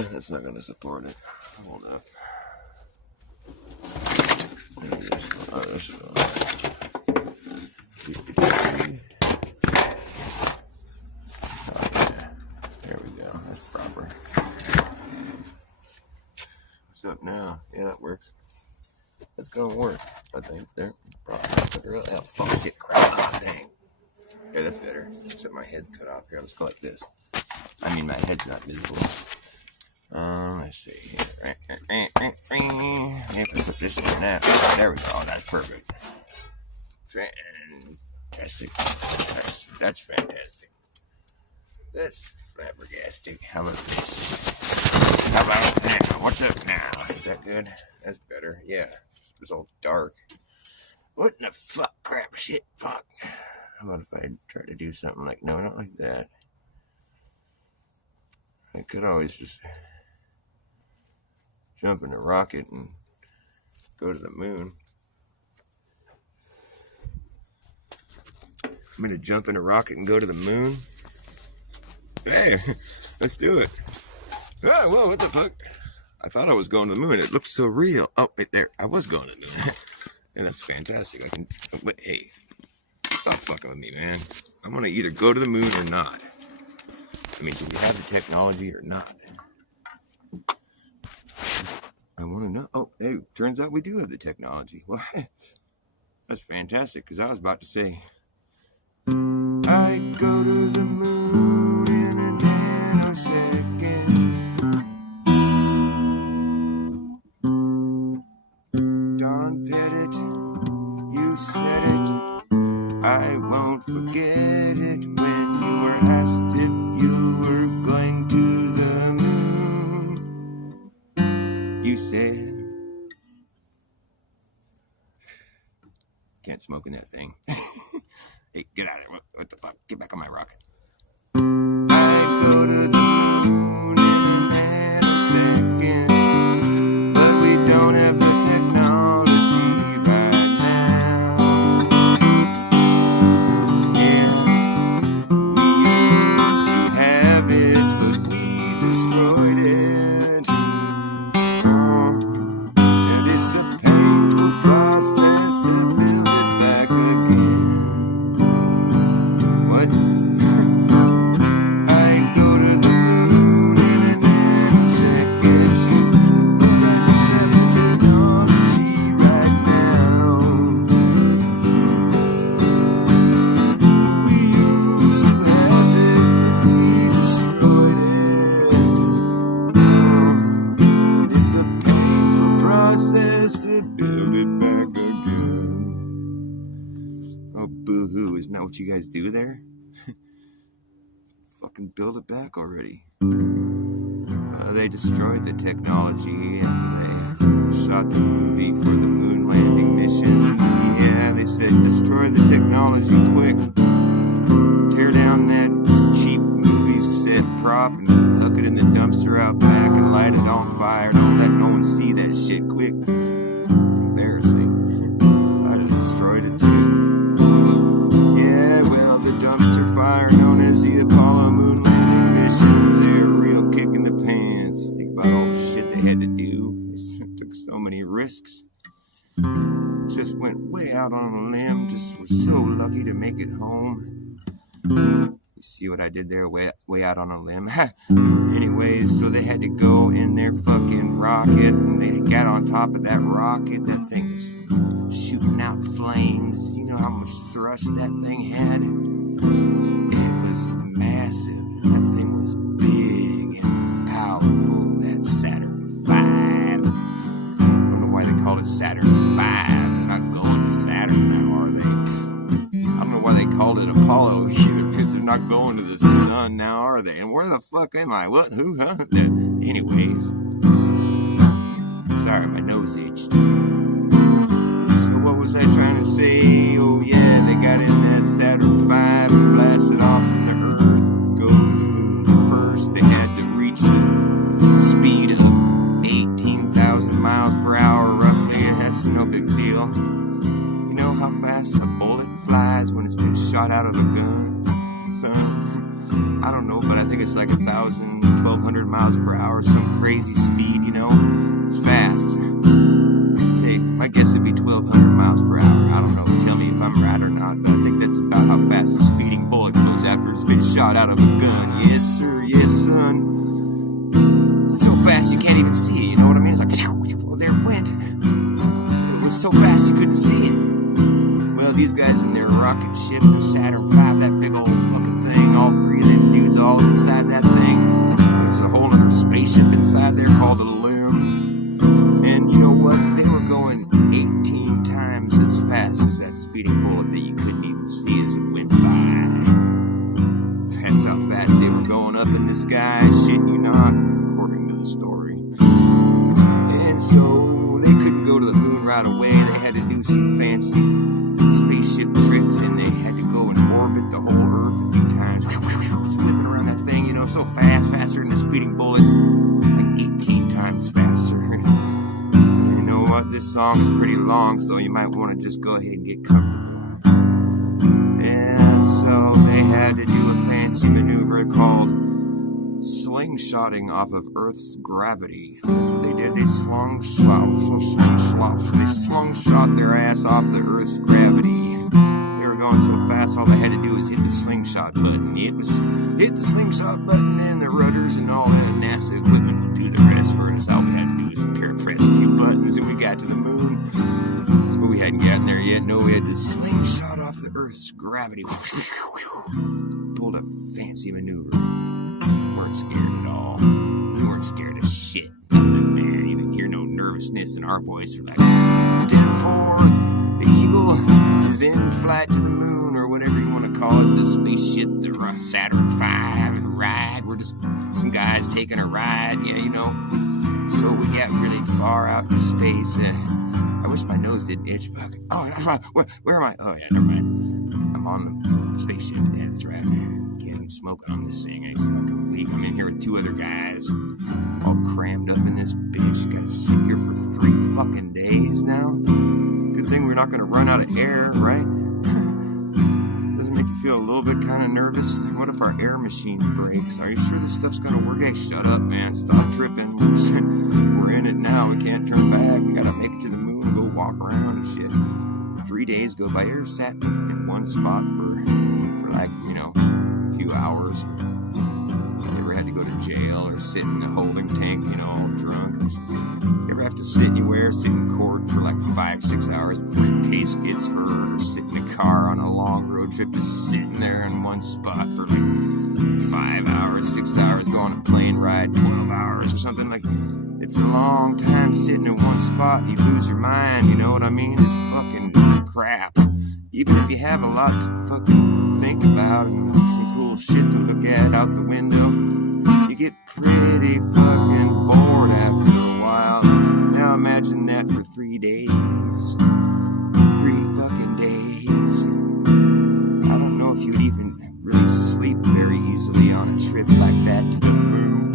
That's not going to support it. Hold up. Oh, this one. There we go. That's proper. What's up now? Yeah, that works. That's gonna work, I think. There. Oh, fuck, shit, crap. Oh, dang. Yeah, that's better. Except my head's cut off here. Let's go like this. I mean, my head's not visible. Let's see here. If I put this in that. There we go. That's perfect. Fantastic. That's fantastic. That's flabbergastic. How about this? How about now? What's up now? Is that good? That's better. Yeah. It was all dark. What in the fuck? Crap, shit, fuck. How about if I try to do something like, no, not like that. I could always just jump in a rocket and go to the moon. I'm going to jump in a rocket and go to the moon. Hey, let's do it. Oh, whoa, what the fuck? I thought I was going to the moon. It looked so real. Oh, right there. I was going to the moon. And that's fantastic. I can, wait, hey, stop fucking with me, man. I'm going to either go to the moon or not. I mean, do we have the technology or not? I want to know. Oh, hey, turns out we do have the technology. Well, that's fantastic, because I was about to say, I go to the moon in a nanosecond. Don Pettit, you said it. I won't forget it when you were asked if you were going to the moon. You said, can't smoke in that thing. Hey, get out of here. What the fuck? Get back on my rocket. I go to the moon in a nanosecond, but we don't have the technology right now. Yeah, we used to have it, but we destroyed it. And it's a painful process to build it back again. What? I go to the moon in a nanosecond, but I don't have the technology right now. We used to have it, we destroyed it. It's a painful process to build it back again. Oh, boo-hoo, isn't that what you guys do there? Fucking build it back already. They destroyed the technology and they shot the movie for the moon landing mission. Yeah, they said destroy the technology quick. Tear down that cheap movie set prop and hook it in the dumpster out back and light it on fire. Don't let no one see that shit quick. It's embarrassing. I'd have destroyed it too. Yeah, well, the dumpster fire known as the Apollo moon landing missions, they're a real kick in the pants. Think about all the shit they had to do. They took so many risks. Just went way out on a limb. Just was so lucky to make it home. You see what I did there? Way out on a limb. Anyways, so they had to go in their fucking rocket, and they got on top of that rocket. That thing was shooting out flames. You know how much thrust that thing had? It was massive. That thing was big and powerful. That Saturn V. I don't know why they call it Saturn V. They're not going to Saturn now, are they? I don't know why they called it Apollo either, because they're not going to the sun now, are they? And where the fuck am I? What? Who? Huh? Anyways. Sorry, my nose itched. So what was I trying to say? Oh yeah, they got in that Saturn V and blasted off from the Earth. Go to the moon first. They had to reach the speed of 18,000 miles per hour roughly. That's no big deal. You know how fast a bullet flies when it's been shot out of a gun, son? I don't know, but I think it's like 1,000, 1,200 miles per hour, some crazy speed, you know. It's fast. I'd say, my guess would be 1,200 miles per hour. I don't know, tell me if I'm right or not, but I think that's about how fast a speeding bullet goes after it's been shot out of a gun. Yes, sir, yes, son. So fast you can't even see it, you know what I mean? It's like, well, there it went. It was so fast you couldn't see it. Well, these guys in their rocket ship, their Saturn V, that big old fucking thing, all three of them dudes all inside that thing. There's a whole other spaceship inside there called a loom. And you know what? They were going 18 times as fast as that speeding bullet that you couldn't even see as it went by. That's how fast they were going up in the sky, shit you not, according to the story. And so they couldn't go to the moon right away. They had to do some fancy spaceship tricks, and they had to go and orbit the whole Earth a few times, whipping around that thing, you know, so fast, faster than a speeding bullet, like 18 times faster. You know what? This song is pretty long, so you might want to just go ahead and get comfortable. And so they had to do a fancy maneuver called slingshotting off of Earth's gravity. That's what they did. They slingshot their ass off the Earth's gravity. They were going so fast, all they had to do was hit the slingshot button. Hit the slingshot button, and the rudders and all that NASA equipment would do the rest for us. All we had to do was press a few buttons, and we got to the moon. But we hadn't gotten there yet. No, we had to slingshot off the Earth's gravity. Pulled a fancy maneuver. Weren't scared at all. We weren't scared of shit. Nothing, man. You didn't hear no nervousness in our voice. We're like, 10-4, the Eagle is in flight to the moon, or whatever you want to call it. The spaceship, the Saturn V ride. We're just some guys taking a ride, yeah, you know. So we got really far out in space. I wish my nose didn't itch. Oh, that's right. Where am I? Oh, yeah, never mind. I'm on the spaceship. Yeah, that's right. Can't even smoke on this thing. It's fucking weak. I'm in here with two other guys, all crammed up in this bitch. You gotta sit here for 3 fucking days now. Good thing we're not gonna run out of air, right? Doesn't make you feel a little bit kind of nervous? What if our air machine breaks? Are you sure this stuff's gonna work? Hey, shut up, man. Stop tripping. We're in it now. We can't turn back. We gotta make it to the moon and go walk around and shit. 3 days go by. You ever sat in one spot for like, you know, a few hours? You ever had to go to jail or sit in the holding tank, you know, all drunk? You ever have to sit anywhere, sit in court for like 5-6 hours before your case gets heard, or sit in a car on a long road trip just sitting there in one spot for like 5 hours, 6 hours, go on a plane ride 12 hours or something? Like, it's a long time sitting in one spot and you lose your mind, you know what I mean? It's fucking crap. Even if you have a lot to fucking think about and some cool shit to look at out the window, you get pretty fucking bored after a while. Now imagine that for 3 days. 3 fucking days. I don't know if you'd even really sleep very easily on a trip like that to the moon.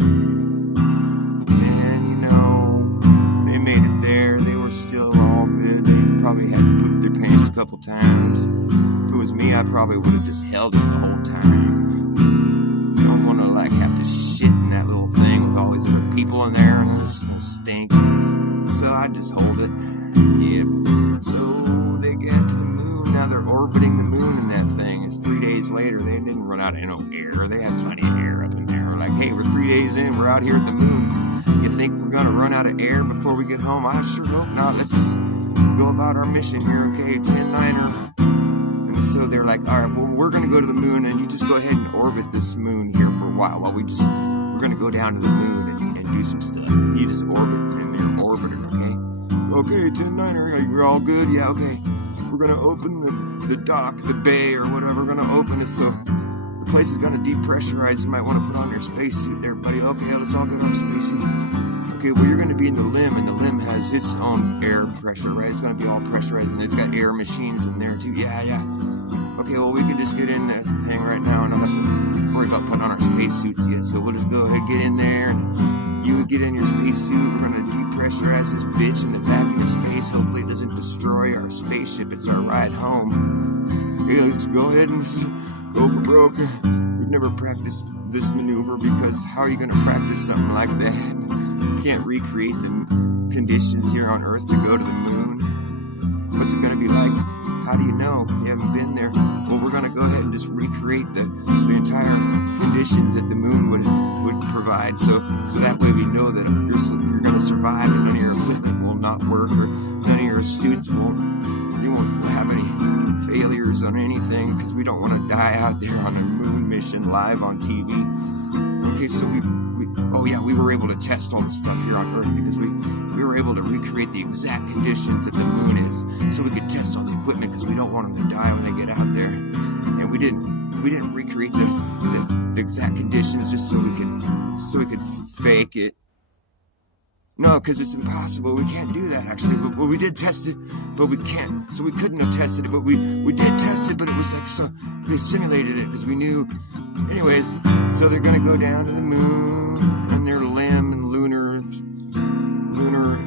And you know, they made it there. They were still all good. They probably had to poop their pants a couple times. If it was me, I probably would have just held it the whole time. You don't want to like have to shit in that little thing with all these other people in there and it's gonna stink. So I just hold it. Yep. So they get to the moon. Now they're orbiting the moon in that thing. It's 3 days later. They didn't run out of no air. They had plenty of air up in there. We're like, hey, we're 3 days in. We're out here at the moon. You think we're gonna run out of air before we get home? I sure hope not. Let's just go about our mission here, okay? 10-9er. And so they're like, all right, well, we're going to go to the moon, and you just go ahead and orbit this moon here for a while we're going to go down to the moon and do some stuff. You just orbit in their orbiter, okay? Okay, 10-9er, you're all good? Yeah, okay. We're going to open the dock, the bay, or whatever. We're going to open it so the place is going to depressurize. You might want to put on your spacesuit there, buddy. Okay, let's all get on the spacesuit. Okay, well, you're going to be in the limb, and the limb has its own air pressure, right? It's going to be all pressurized, and it's got air machines in there, too. Yeah. Okay, well, we can just get in that thing right now, and not have to worry about putting on our spacesuits yet. So we'll just go ahead and get in there, and you would get in your spacesuit. We're going to depressurize this bitch in the vacuum of space. Hopefully it doesn't destroy our spaceship. It's our ride home. Okay, let's go ahead and go for broke. We've never practiced this maneuver, because how are you going to practice something like that? You can't recreate the conditions here on Earth to go to the moon. What's it going to be like? How do you know? You haven't been there. Well, we're going to go ahead and just recreate the entire conditions that the moon would provide, so that way we know that you're going to survive, and none of your equipment will not work, or none of your suits won't have any failures on anything, because we don't want to die out there on a moon mission live on TV. Okay, so we were able to test all the stuff here on Earth, because we were able to recreate the exact conditions that the moon is, so we could test all the equipment, because we don't want them to die when they get out there. And we didn't recreate the exact conditions just so we could fake it. No, because it's impossible. We can't do that, actually. But we did test it, but we can't. So we couldn't have tested it, but we did test it, but it was like, so they simulated it because we knew. Anyways, so they're going to go down to the moon, and their LEM and lunar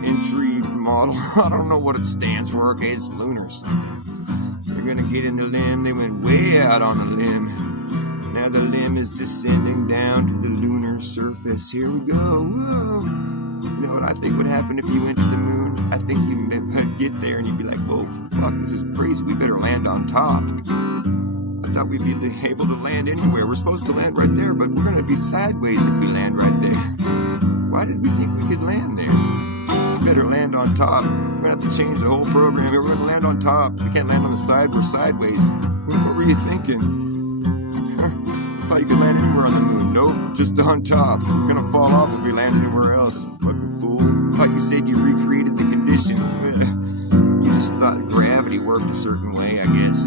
entry model. I don't know what it stands for. Okay, it's lunar something. They're going to get in the LEM. They went way out on the limb. Now the LEM is descending down to the lunar surface. Here we go. Whoa. You know what I think would happen if you went to the moon? I think you would get there and you'd be like, whoa, fuck, this is crazy. We better land on top. I thought we'd be able to land anywhere. We're supposed to land right there, but we're going to be sideways if we land right there. Why did we think we could land there? We better land on top. We're going to have to change the whole program. We're going to land on top. We can't land on the side. We're sideways. What were you thinking? I thought you could land anywhere on the moon. Nope, just on top. We're gonna fall off if we land anywhere else. Fucking fool. I thought you said you recreated the condition. You just thought gravity worked a certain way, I guess.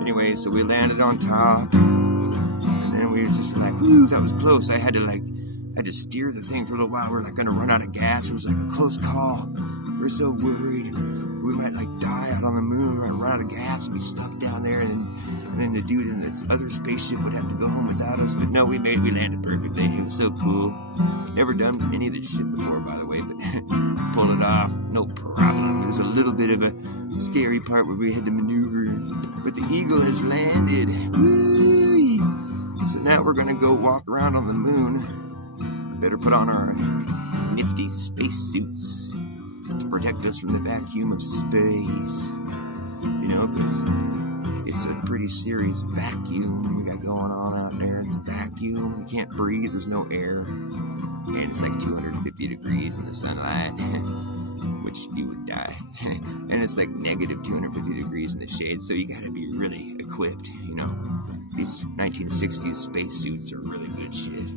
Anyway, so we landed on top, and then we were just like, whew, that was close. I had to steer the thing for a little while. We were like gonna run out of gas. It was like a close call. We were so worried we might like die out on the moon, or run out of gas and be stuck down there, and then the dude in this other spaceship would have to go home without us. But no, we landed perfectly. It was so cool. Never done any of this shit before, by the way, but pulled it off, no problem. There was a little bit of a scary part where we had to maneuver, but the Eagle has landed. Whee! So now we're gonna go walk around on the moon. Better put on our nifty spacesuits to protect us from the vacuum of space. You know, because it's a pretty serious vacuum we got going on out there. It's a vacuum. You can't breathe. There's no air. And it's like 250 degrees in the sunlight, which you would die. And it's like negative 250 degrees in the shade. So you got to be really equipped, you know. These 1960s spacesuits are really good shit.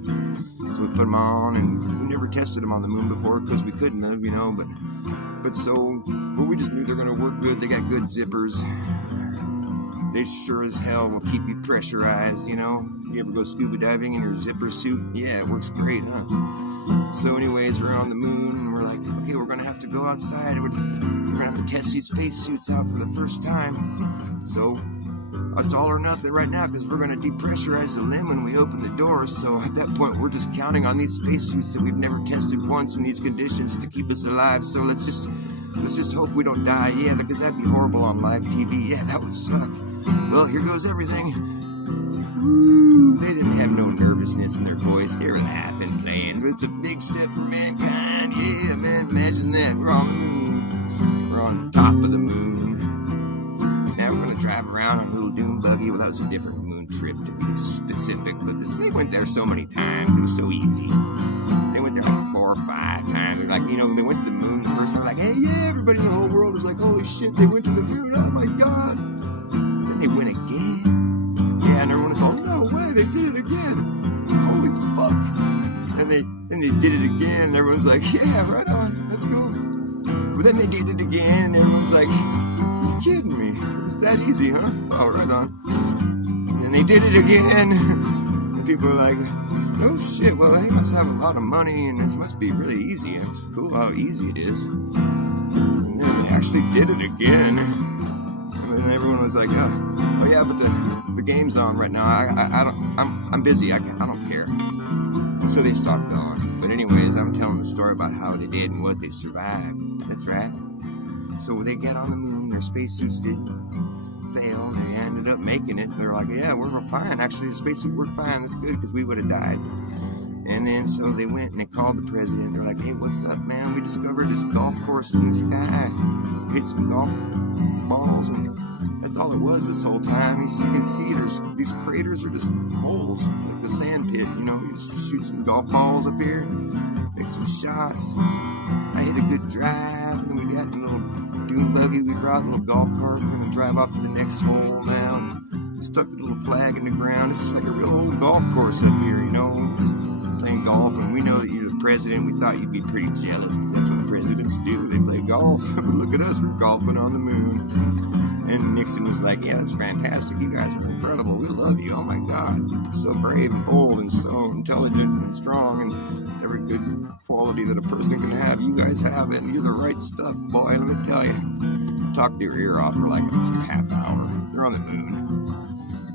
So we put them on, and we never tested them on the moon before because we couldn't have, you know. But we just knew they're going to work good. They got good zippers. They sure as hell will keep you pressurized, you know. You ever go scuba diving in your zipper suit? Yeah, it works great, huh? So anyways, we're on the moon, and we're like, okay, we're going to have to go outside. We're going to have to test these spacesuits out for the first time. So it's all or nothing right now, because we're going to depressurize the LEM when we open the doors. So at that point, we're just counting on these spacesuits that we've never tested once in these conditions to keep us alive. So let's just hope we don't die. Yeah, because that'd be horrible on live TV. Yeah, that would suck. Well, here goes everything. Woo, they didn't have no nervousness in their voice. They were laughing, playing. But it's a big step for mankind. Yeah, man, imagine that. We're on the moon. We're on top of the moon. Now we're going to drive around on a little dune buggy. Well, that was a different moon trip, to be specific. But they went there so many times. It was so easy. They went there like 4 or 5 times. They're like, you know, they went to the moon the first time. Like, hey, yeah, everybody in the whole world is like, holy shit, they went to the moon. Oh, my God. They went again. Yeah, and everyone was all, no way, they did it again. Holy fuck. And they did it again, and everyone's like, yeah, right on, let's go. But then they did it again, and everyone's like, you kidding me? It's that easy, huh? Oh, right on. And they did it again. And people are like, oh shit, well, they must have a lot of money, and it must be really easy. And it's cool how easy it is. And then they actually did it again. And everyone was like, oh yeah, but the game's on right now. I'm busy. I don't care. And so they stopped going. But anyways, I'm telling the story about how they did and what they survived. That's right. So they got on the moon. Their spacesuits didn't fail. They ended up making it. They're like, yeah, we're fine. Actually, the spacesuit worked fine. That's good because we would have died. And then so they went and they called the president. They're like, hey, what's up, man? We discovered this golf course in the sky. We hit some golf balls, and that's all it was this whole time. You can see there's these craters are just holes. It's like the sand pit, you know. You just shoot some golf balls up here, make some shots. I hit a good drive, and then we got a little dune buggy. We brought a little golf cart. We're gonna drive off to the next hole now. And we stuck the little flag in the ground. This is like a real old golf course up here, you know. Just playing golf, and we know that you're the president. We thought you'd be pretty jealous because that's what presidents do. They play golf. Look at us, we're golfing on the moon. And Nixon was like, yeah, that's fantastic. You guys are incredible. We love you. Oh my God. So brave and bold and so intelligent and strong and every good quality that a person can have. You guys have it. And you're the right stuff, boy. Let me tell you. Talk their ear off for like a half hour. They're on the moon.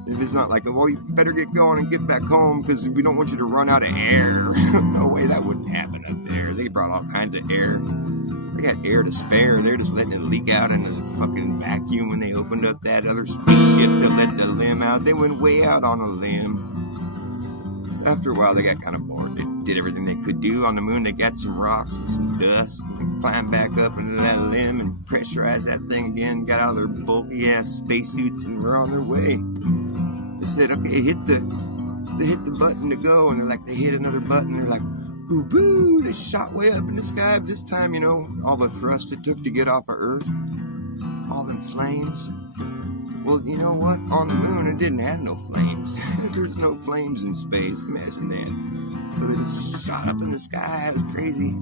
It's not like, well, you better get going and get back home because we don't want you to run out of air. No way, that wouldn't happen up there. They brought all kinds of air. They got air to spare. They're just letting it leak out in a fucking vacuum when they opened up that other spaceship to let the limb out. They went way out on a limb. After a while, they got kind of bored. They did everything they could do on the moon. They got some rocks and some dust. And they climbed back up into that limb and pressurized that thing again. Got out of their bulky ass spacesuits and were on their way. They said, okay, hit the button to go. And they're like, they hit another button. They're like, ooh, boo. They shot way up in the sky. But this time, you know, all the thrust it took to get off of Earth, all them flames. Well, you know what? On the moon, it didn't have no flames. There's no flames in space. Imagine that. So they just shot up in the sky. It was crazy.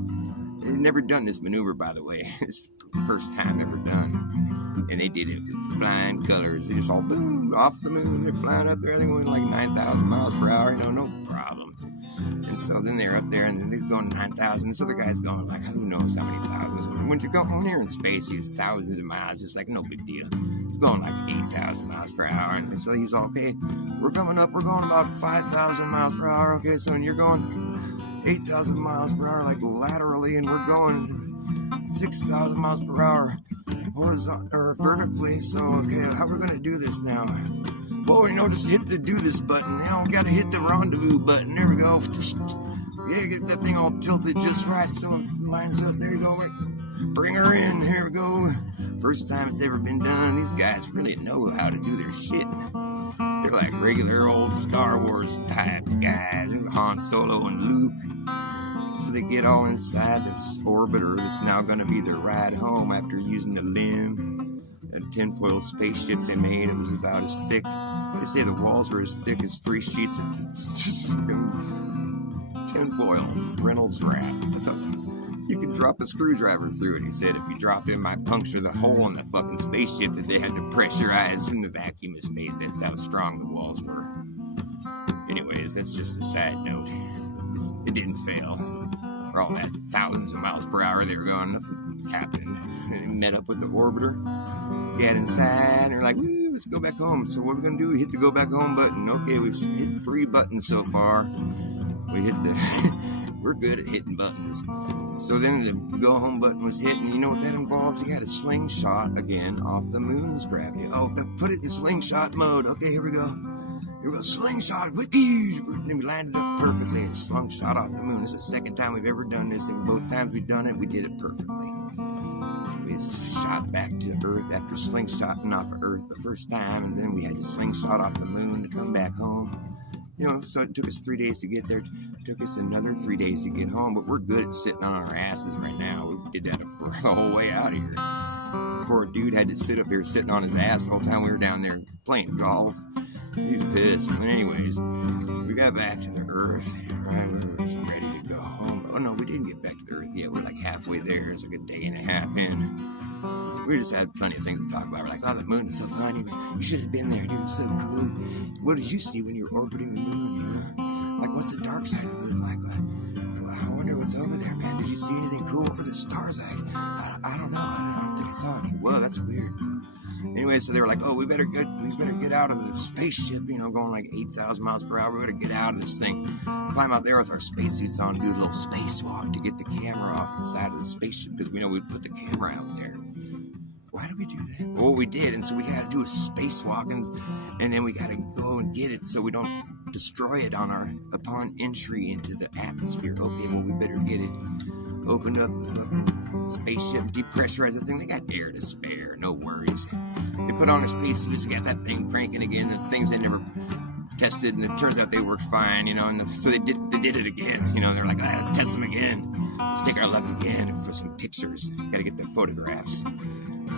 They've never done this maneuver, by the way. It's the first time ever done. And they did it with flying colors. They just all boom off the moon. They're flying up there. They went like 9,000 miles per hour. You know, no problem. And so then they're up there, and then they're going 9,000. This other guy's going like, who knows how many thousands. When you're in space, you use thousands of miles. It's like no big deal. He's going like 8,000 miles per hour. And so he's all, okay, we're coming up. We're going about 5,000 miles per hour. Okay, so you're going 8,000 miles per hour, like laterally, and we're going 6,000 miles per hour horizontal or vertically. So, okay, how are we going to do this now? Well, you know, just hit the do this button. Now we got to hit the rendezvous button. There we go. Yeah, get that thing all tilted just right so it lines up. There you go. Bring her in. Here we go. First time it's ever been done. These guys really know how to do their shit. They're like regular old Star Wars type guys. Han Solo and Luke. So they get all inside this orbiter that's now going to be their ride home after using the limb. A tinfoil spaceship they made. It was about as thick. They say the walls were as thick as 3 sheets of tinfoil Reynolds wrap. So you could drop a screwdriver through it. He said if you dropped it, it might puncture the hole in the fucking spaceship that they had to pressurize from the vacuum of space. That's how strong the walls were. Anyways, that's just a side note. It didn't fail. For all that thousands of miles per hour they were going, nothing happened. They met up with the orbiter, got inside, and they're like, woo, let's go back home. So what are we going to do? We hit the go back home button. Okay, we've hit 3 buttons so far. We hit we're good at hitting buttons. So then the go home button was hit, and you know what that involves? You got a slingshot again off the moon's gravity. Oh, put it in slingshot mode. Okay, here we go. Here we go, slingshot. And we landed up perfectly and slingshot off the moon. It's the second time we've ever done this, and both times we've done it, we did it perfectly. We shot back to Earth after slingshotting off of Earth the first time, and then we had to slingshot off the moon to come back home. You know, so it took us 3 days to get there. It took us another 3 days to get home, but we're good at sitting on our asses right now. We did that for the whole way out here. Poor dude had to sit up here sitting on his ass the whole time we were down there playing golf. He's pissed. But anyways, we got back to the Earth. Right, we were just ready to go home. Oh no, we didn't get back to the Earth yet. We're like halfway there. It's like a day and a half in. We just had plenty of things to talk about. We're like, oh, the moon is so fun. You should have been there, dude. It's so cool. What did you see when you were orbiting the moon? You know? Like, what's the dark side of the moon like? I wonder what's over there, man. Did you see anything cool over the stars? I don't know. I don't think I saw any. Whoa, that's weird. Anyway, so they were like, oh, we better get out of the spaceship, you know, going like 8,000 miles per hour. We better get out of this thing. Climb out there with our spacesuits on, do a little spacewalk to get the camera off the side of the spaceship because we know we'd put the camera out there. why did we do that? Well, we did, and so we got to do a spacewalk, and then we got to go and get it so we don't destroy it upon entry into the atmosphere. Okay, well, we better get it. Opened up the fucking spaceship, depressurized the thing. They got air to spare, no worries. They put on their spacesuits, got that thing cranking again, the things they never tested, and it turns out they worked fine, and so they did it again, they're like, let's test them again. Let's take our luck again for some pictures. Gotta get their photographs.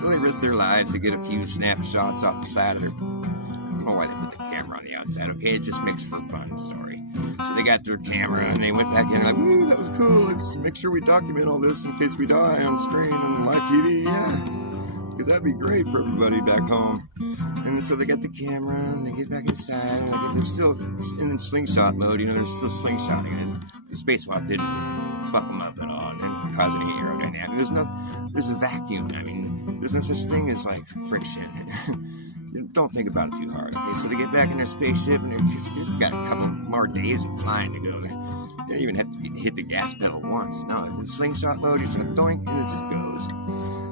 So they risk their lives to get a few snapshots off the side of their... I don't know why they put the camera on the outside, okay? It just makes for a fun story. So they got their camera, and they went back in, and like, woo, that was cool. Let's make sure we document all this in case we die on screen on live TV, yeah. Because that'd be great for everybody back home. And so they got the camera, and they get back inside, and they're still in slingshot mode, they're still slingshotting it. The spacewalk didn't fuck them up at all. It didn't cause any aerodynamic. There's a vacuum. There's no such thing as, friction. Don't think about it too hard, okay? So they get back in their spaceship, and they've got a couple more days of flying to go. They don't even have to hit the gas pedal once. No, it's in slingshot mode, you just doink, and it just goes.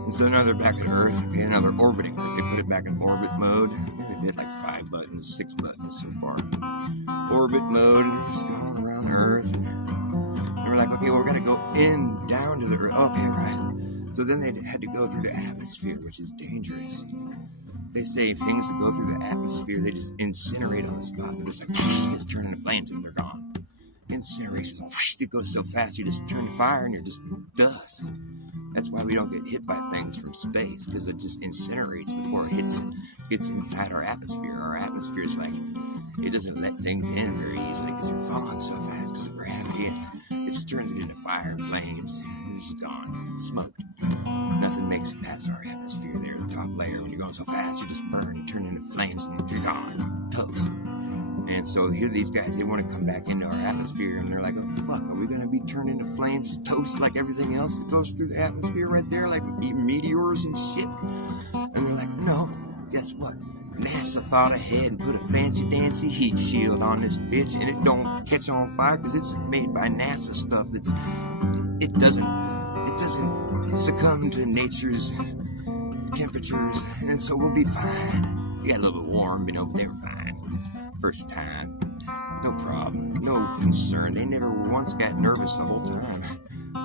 And so now they're back at Earth, okay? Now they're orbiting Earth. They put it back in orbit mode. They hit 5 buttons, 6 buttons so far. Orbit mode, and they're just going around Earth. And we're like, okay, well, we're going to go down to the Earth. Okay, right. So then they had to go through the atmosphere, which is dangerous. They say if things that go through the atmosphere, they just incinerate on the spot. They're just just turn into flames and they're gone. Incineration's it goes so fast, you just turn to fire and you're just dust. That's why we don't get hit by things from space, because it just incinerates before it gets inside our atmosphere. Our atmosphere is it doesn't let things in very easily because you're falling so fast because of gravity, and it just turns it into fire and flames. It's just gone, smoked. Nothing makes it past our atmosphere there, the top layer. When you're going so fast, you just burn, you turn into flames, and you're gone, toast. And so here these guys, they want to come back into our atmosphere, and they're like, oh fuck, are we going to be turned into flames, toast like everything else that goes through the atmosphere right there, like meteors and shit? And they're like, no, guess what? NASA thought ahead and put a fancy-dancy heat shield on this bitch, and it don't catch on fire because it's made by NASA stuff. It doesn't succumb to nature's temperatures, and so we'll be fine. We got a little bit warm, but they were fine. First time, no problem, no concern. They never once got nervous the whole time.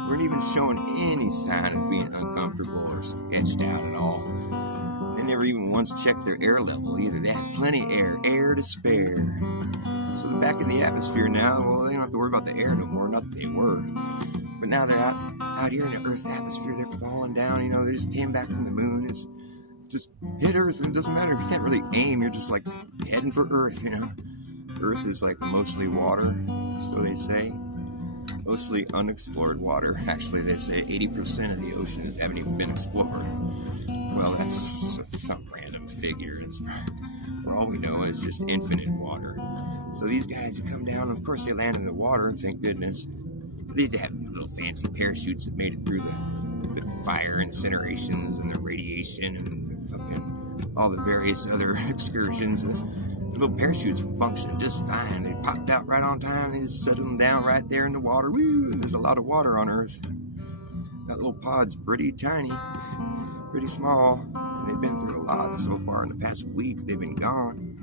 Weren't even showing any sign of being uncomfortable or sketched out at all. They never even once checked their air level either. They had plenty of air to spare. So they're back in the atmosphere now. Well, they don't have to worry about the air no more. Not that they were. But now they're out here in the Earth atmosphere. They're falling down. They just came back from the moon. It's just hit Earth, and it doesn't matter. You can't really aim. You're just heading for Earth, Earth is mostly water, so they say. Mostly unexplored water. Actually, they say 80% of the oceans haven't even been explored. Well, that's some random figure. For all we know, it's just infinite water. So these guys come down, and of course they land in the water, and thank goodness. They did have little fancy parachutes that made it through the fire incinerations and the radiation and all the various other excursions. The little parachutes functioned just fine. They popped out right on time. They just settled them down right there in the water. Woo! And there's a lot of water on Earth. That little pod's pretty tiny, pretty small. And they've been through a lot so far. In the past week, they've been gone.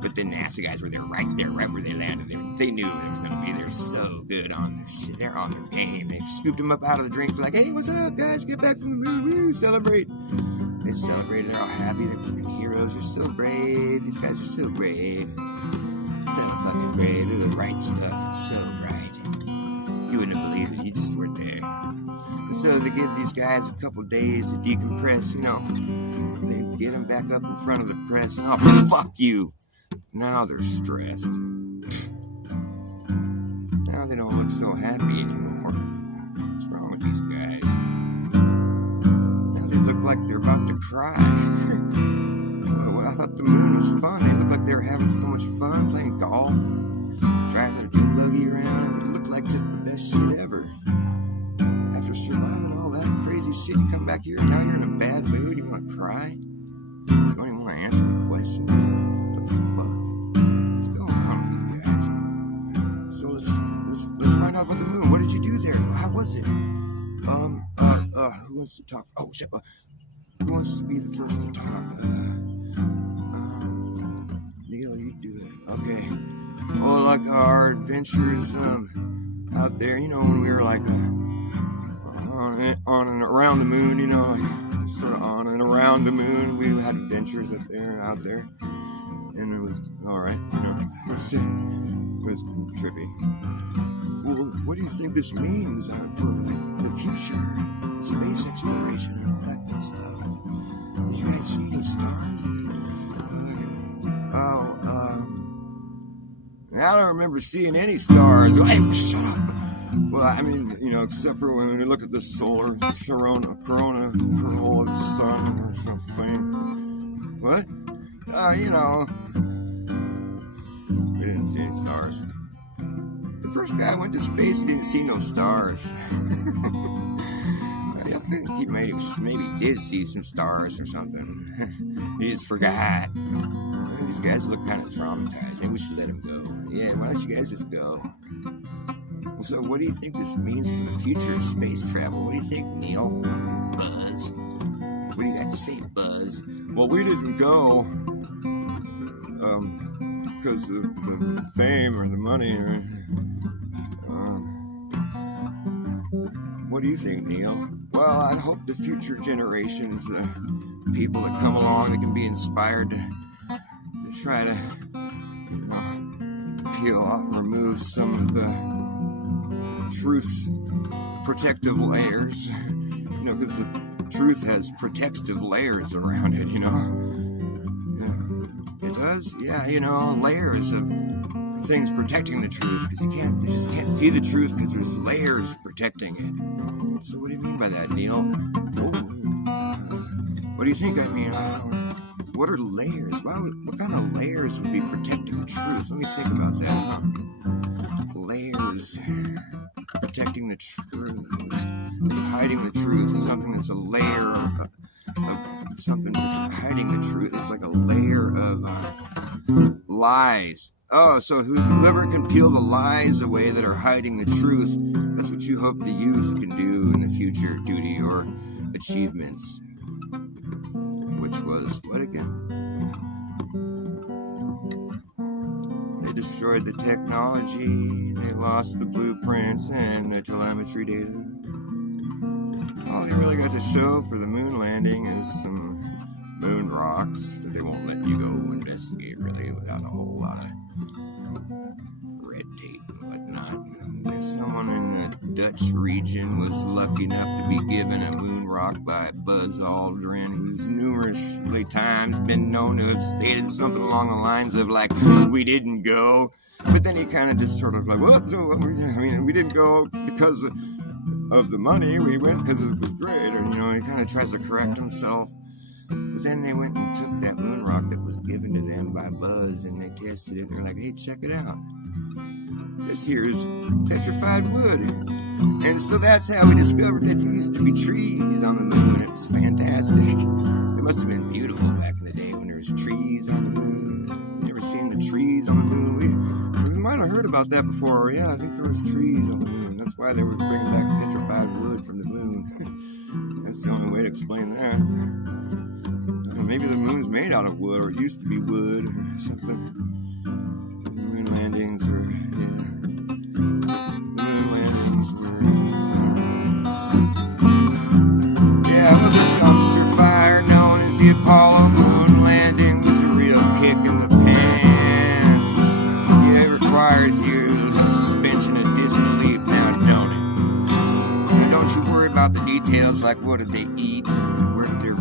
But the NASA guys were right where they landed. They knew it was going to be. They're so good on their shit. They're on their game. They scooped them up out of the drink. They're like, hey, what's up, guys? Get back from the moon. Woo! Celebrate. They celebrated. They're all happy. They're freaking heroes. They're so brave. These guys are so brave. So fucking brave. They're the right stuff. It's so right. You wouldn't have believed it. You just weren't there. And so they give these guys a couple days to decompress, They get them back up in front of the press. And oh, fuck you. Now they're stressed. Now they don't look so happy anymore. What's wrong with these guys? Now they look like they're about to cry. Well, I thought the moon was fun. They looked like they were having so much fun playing golf, driving their dune buggy around. It looked like just the best shit ever. After surviving all that crazy shit, you come back here and now you're in a bad mood. You want to cry? You don't even want to answer the questions. What the fuck? What's going on with these guys? So let's find out about the moon. What did you do there? How was it? Who wants to talk? Oh shit. Who wants to be the first to talk? Neil, you do it. Okay. Well, like our adventures out there, when we were like on and around the moon, like sort of on and around the moon. We had adventures out there, and it was all right. It was trippy. Well, what do you think this means for like the future, space exploration, and all that good stuff? Did you guys see any stars? I don't remember seeing any stars. Hey, shut up. Well, I mean, except for when we look at the corona of the sun or something. What? We didn't see any stars. The first guy went to space and didn't see no stars. I think he maybe did see some stars or something. He just forgot. These guys look kind of traumatized. Maybe we should let him go. Yeah, why don't you guys just go? So what do you think this means for the future of space travel? What do you think, Neil? Buzz? What do you got to say, Buzz? Well, we didn't go because of the fame or the money. What do you think, Neil? Well, I hope the future generations, people that come along that can be inspired to try to peel off, remove some of the truth's protective layers, because the truth has protective layers around it, Yeah, it does? Yeah, layers of things protecting the truth, because you just can't see the truth because there's layers protecting it. So what do you mean by that, Neil? What do you think I mean? What are layers? What kind of layers would be protecting the truth? Let me think about that. Layers protecting the truth, hiding the truth. Something that's a layer of something hiding the truth. It's like a layer of lies. Oh, so whoever can peel the lies away that are hiding the truth, that's what you hope the youth can do in the future, duty or achievements. Which was, what again? They destroyed the technology, they lost the blueprints and the telemetry data. All they really got to show for the moon landing is some moon rocks that they won't let you go investigate, really, without a whole lot of red tape and whatnot. Someone in the Dutch region was lucky enough to be given a moon rock by Buzz Aldrin, who's numerous times been known to have stated something along the lines of like, we didn't go. But then he kind of just sort of like, we didn't go because of the money. We went because it was great. Or, he kind of tries to correct himself. But then they went and took that moon rock that was given to them by Buzz, and they tested it, and they're like, hey, check it out. This here is petrified wood. And so that's how we discovered that there used to be trees on the moon. It was fantastic. It must have been beautiful back in the day when there was trees on the moon. Never seen the trees on the moon. We might have heard about that before. Yeah, I think there was trees on the moon. That's why they were bringing back petrified wood from the moon. That's the only way to explain that. Maybe the moon's made out of wood, or it used to be wood, or something. The moon landings were, the moon landings were, it was a dumpster fire known as the Apollo moon landing. Was a real kick in the pants. Yeah, it requires you suspension of disbelief now, don't it? Now, don't you worry about the details like what did they eat, where did their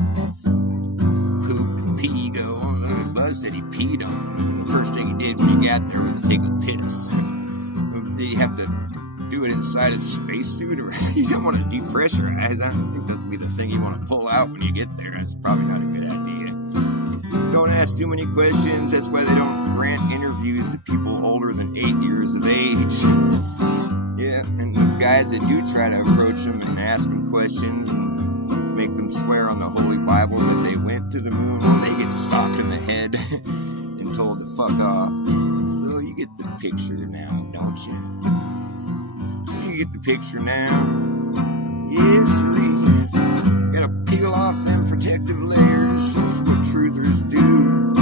pee go. Buzz said he peed on him. The first thing he did when he got there was take a piss. Did you have to do it inside a spacesuit? Or you don't want to depressurize. I don't think that would be the thing you want to pull out when you get there. That's probably not a good idea. Don't ask too many questions. That's why they don't grant interviews to people older than 8 years of age. Yeah, and the guys that do try to approach them and ask them questions and make them swear on the Holy Bible that they went to the moon, well, they get socked in the head and told to fuck off. So you get the picture now, don't you? You get the picture now. Yes, sir. Gotta peel off them protective layers. That's what truthers do.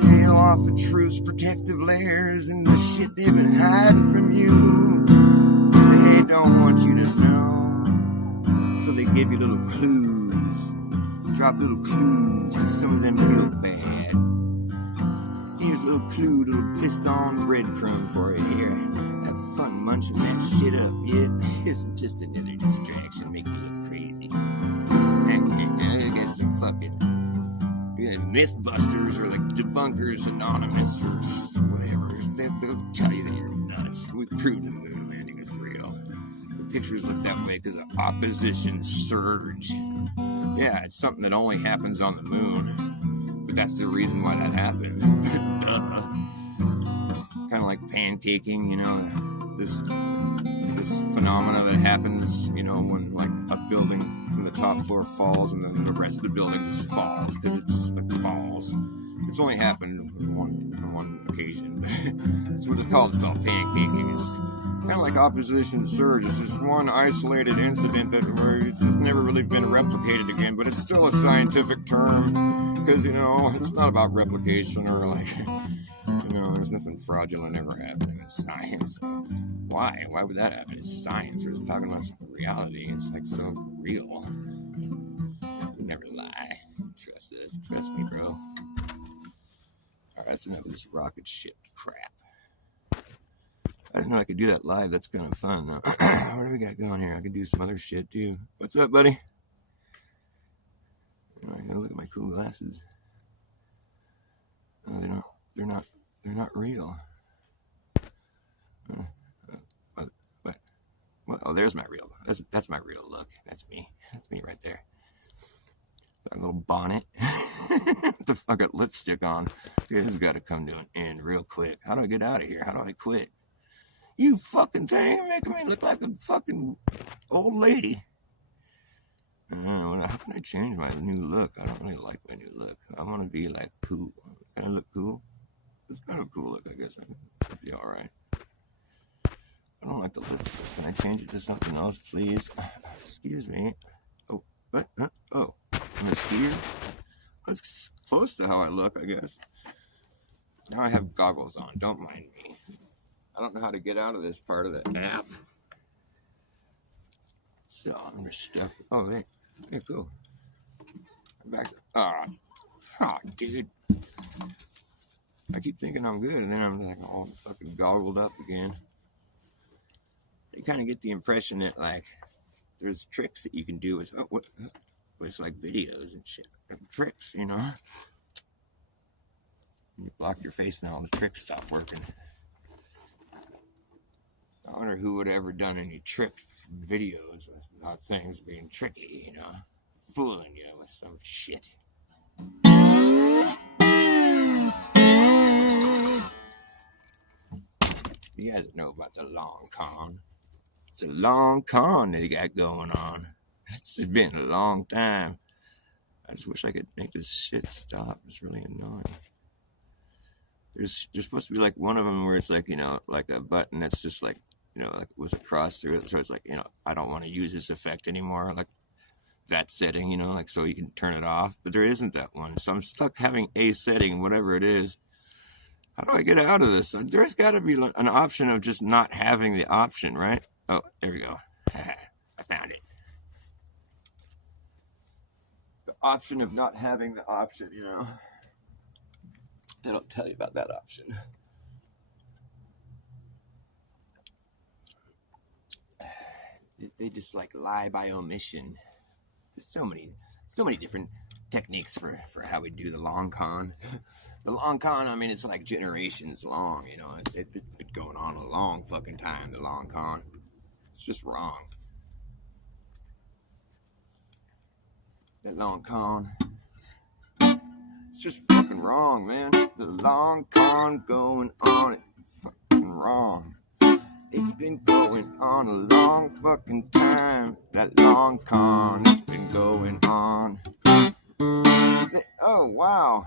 Peel off the truth's protective layers and the shit they've been hiding from you. They don't want you to know, so they give you little clues. Drop little clues, and some of them feel bad. Here's a little clue, little pissed-on breadcrumb for it. Here, have fun munching that shit up. Yeah, it's just another distraction, make you look crazy. I guess some fucking Mythbusters or like Debunkers Anonymous or whatever. They'll tell you that you're nuts. We proved the moon landing is real. The pictures look that way because of opposition surge. Yeah, it's something that only happens on the moon. But that's the reason why that happened. Duh. Kind of like pancaking, you know, this phenomena that happens, you know, when like a building from the top floor falls and then the rest of the building just falls because it just like falls. It's only happened on one occasion. That's what it's called. It's called pancaking. It's kind of like opposition surge. It's just one isolated incident that it's never really been replicated again, but it's still a scientific term because, you know, it's not about replication or like, you know, there's nothing fraudulent ever happening in science. Why? Why would that happen? It's science. We're just talking about reality. It's like so real. We never lie. Trust us. Trust me, bro. Alright, that's enough of this rocket ship crap. I didn't know I could do that live. That's kind of fun, though. What do we got going here? I could do some other shit, too. What's up, buddy? I gotta look at my cool glasses. Oh, they're not real. What? Oh, there's my real. That's my real look. That's me. That's me right there. Got a little bonnet. What the fuck? I got lipstick on. This has got to come to an end real quick. How do I get out of here? How do I quit? You fucking thing making me look like a fucking old lady. How can I change my new look? I don't really like my new look. I want to be like cool. Can I look cool? It's kind of a cool look, I guess. I'd be alright. I don't like the lipstick. Can I change it to something else, please? Excuse me. Oh, what? Huh? Oh, I'm a skier? That's close to how I look, I guess. Now I have goggles on. Don't mind me. I don't know how to get out of this part of the app. So I'm just stuck. Oh, there. Okay, cool. I'm back. Oh, dude. I keep thinking I'm good, and then I'm like all fucking goggled up again. You kind of get the impression that like there's tricks that you can do with like videos and shit. Tricks, you know. You block your face and all the tricks stop working. I wonder who would have ever done any trick videos about things being tricky, you know, fooling you with some shit. You guys know about the long con. It's a long con that you got going on. It's been a long time. I just wish I could make this shit stop. It's really annoying. There's supposed to be like one of them where it's like, you know, like a button that's just like, you know, like with a cross through it. So it's like, you know, I don't want to use this effect anymore. Like that setting, you know, like so you can turn it off. But there isn't that one. So I'm stuck having a setting, whatever it is. How do I get out of this? There's got to be an option of just not having the option, right? Oh, there we go. I found it. The option of not having the option, you know. They don't tell you about that option. They just like lie by omission. There's so many different techniques for how we do the long con. The long con, I mean, it's like generations long, you know. It's been going on a long fucking time, the long con. It's just wrong. That long con. It's just fucking wrong, man. The long con going on, it's fucking wrong. It's been going on a long fucking time. That long con, it's been going on. Oh, wow.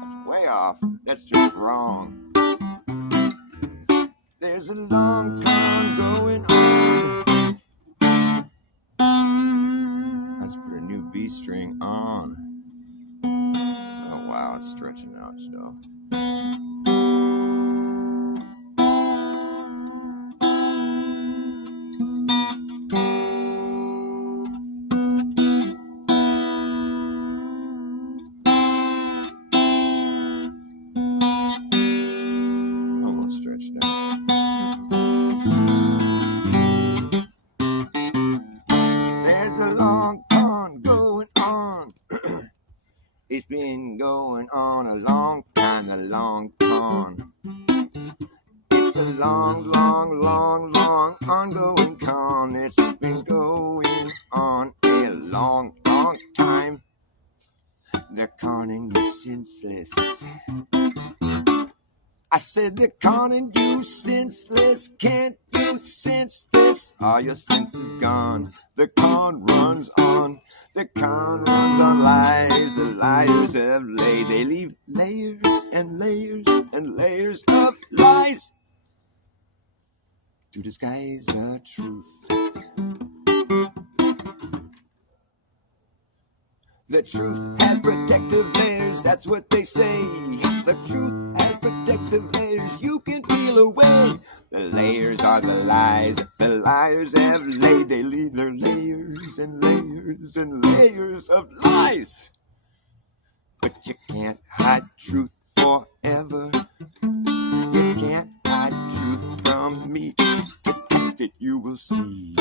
That's way off. That's just wrong. There's a long con going on. That's pretty B string on. Oh wow, it's stretching out still. Almost stretched out. There's a long con going on. It's been going on a long time, a long con. It's a long, long, long, long ongoing con. It's been going on a long, long time. They're conning you senseless. I said they're conning you senseless. Can't you sense this? Are your senses gone? The con runs on. The con runs on lies. The liars have laid. They leave layers and layers and layers of lies to disguise the truth. The truth has protective layers, that's what they say. The truth has protective layers, you can peel away. The layers are the lies, the liars have laid. They leave their layers and layers and layers of lies. But you can't hide truth forever. You can't hide truth from me. Test it, you will see.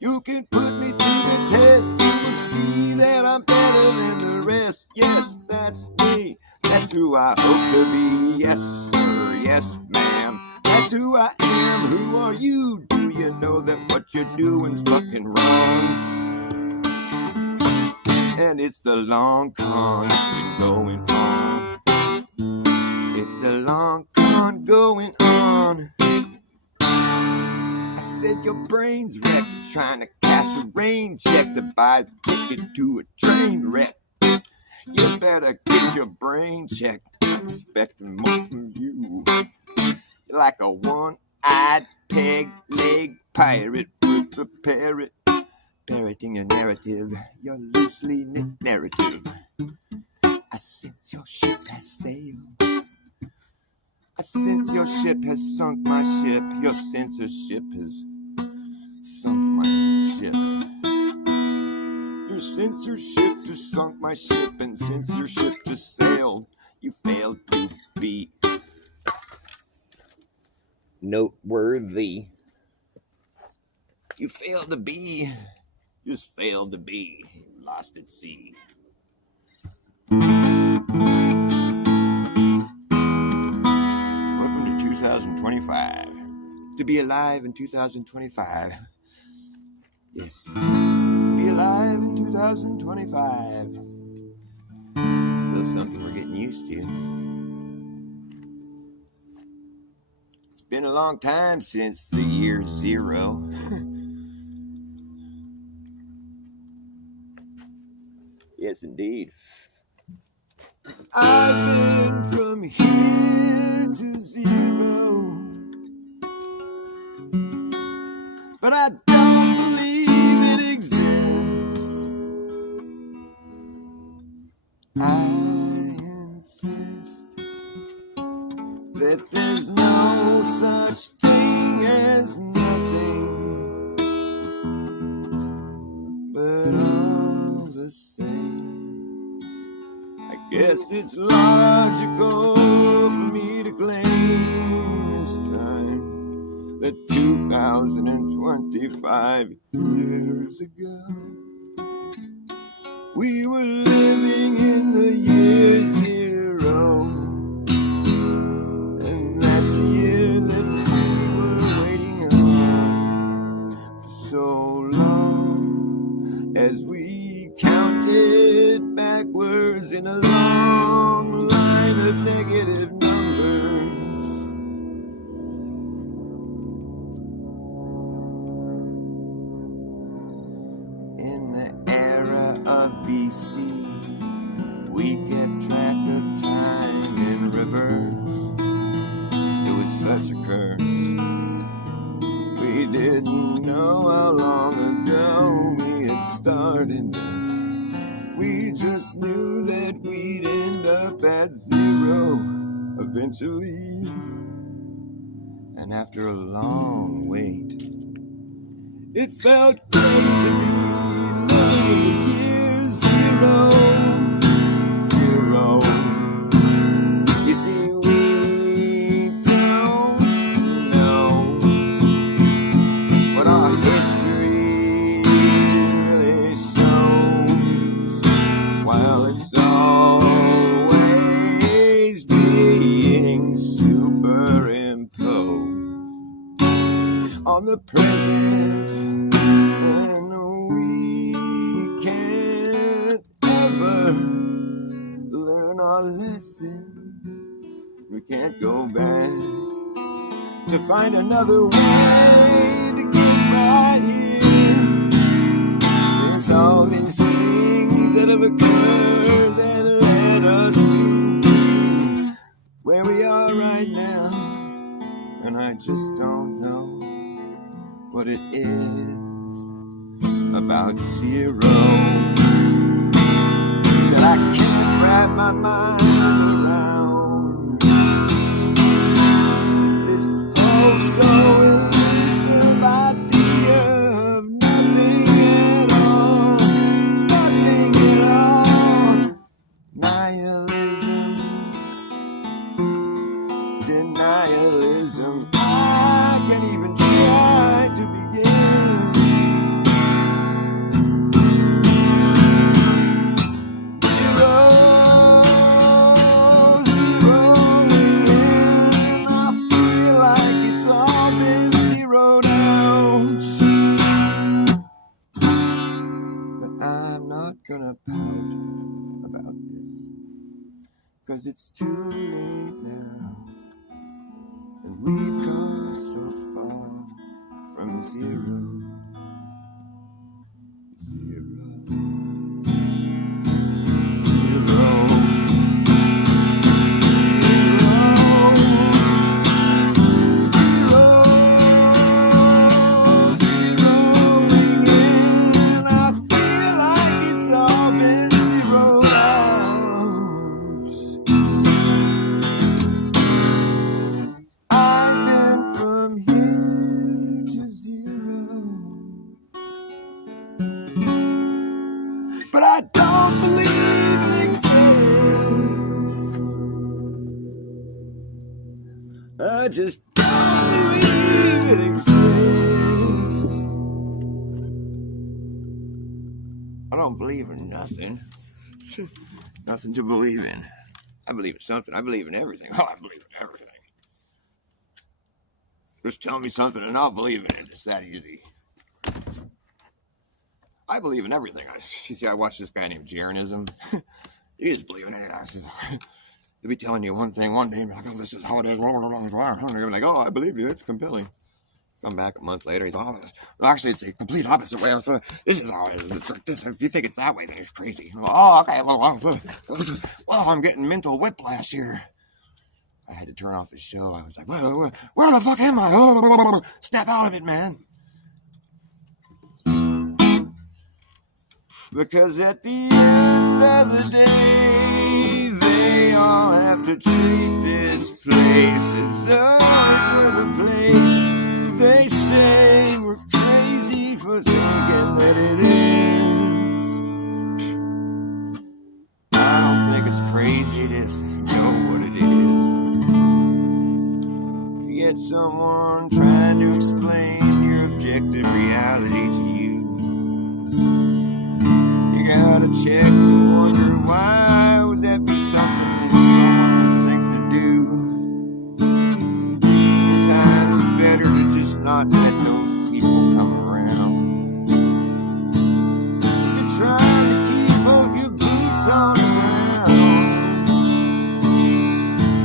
You can put me through the test. You will see that I'm better than the rest. Yes, that's me. That's who I hope to be. Yes, sir. Yes, ma'am. That's who I am. Who are you? Do you know that what you're doing's fucking wrong? And it's the long con that's been going on. It's the long con going on. I said your brain's wrecked, trying to cash a rain check to buy a ticket to a train wreck. You better get your brain checked. I'm expecting more from you. You're like a one-eyed peg-leg pirate with a parrot, parroting a narrative, your loosely knit narrative. I sense your ship has sailed. I sense your ship has sunk my ship. Your censorship has sunk my ship. Your censorship just sunk my ship, and since your ship just sailed, you failed to be noteworthy. You failed to be, just failed to be, lost at sea. Welcome to 2025. To be alive in 2025. Yes. To be alive in 2025. Still something we're getting used to. It's been a long time since the year zero. Yes, indeed. I've been from here to zero, but I don't believe it exists. I insist that there's no such thing as nothing, but all the same, I guess it's logical for me to claim this time that 2025 years ago we were living in the year zero, and that's the year that we were waiting on for so long, as we counted backwards in a long line of negative numbers. In the era of BC, we kept track of time in reverse. It was such a curse. We didn't know how long ago we we just knew that we'd end up at zero eventually. And after a long wait, it felt great to be living in the year zero. You see, we don't know what our history really shows, while it's always being superimposed on the present, and we can't ever learn our lesson. We can't go back to find another way to get right here. There's all these things that have occurred that led us to be where we are right now, and I just don't know what it is about zero that I can't wrap my mind around. This oh so elusive idea of nothing at all, nothing at all. Nihilism, denialism, I can't even try to begin. Gonna pout about this, 'cause it's too late now, and we've come so far from zero. But I don't believe it exists. I just don't believe it exists. I don't believe in nothing. Nothing to believe in. I believe in something. I believe in everything. Oh, I believe in everything. Just tell me something and I'll believe in it. It's that easy. I believe in everything. You see, I watched this guy named Jaronism. You just believe in it. They'll be telling you one thing one day, and be like, oh, this is how it is. You're like, oh, I believe you. It's compelling. Come back a month later, he's all, well, actually, it's a complete opposite way. This is how it is. This, if you think it's that way, then it's crazy. Oh, okay. Well, I'm getting mental whiplash here. I had to turn off his show. I was like, where the fuck am I? Snap out of it, man. Because at the end of the day, they all have to treat this place as though it was a place they say we're crazy for thinking that it is. I don't think it's crazy to know what it is. If you get someone trying to explain your objective reality to you, you gotta check to wonder why would that be something someone would think to do. Sometimes it's better to just not let those people come around. You're trying to keep both your boots on the ground.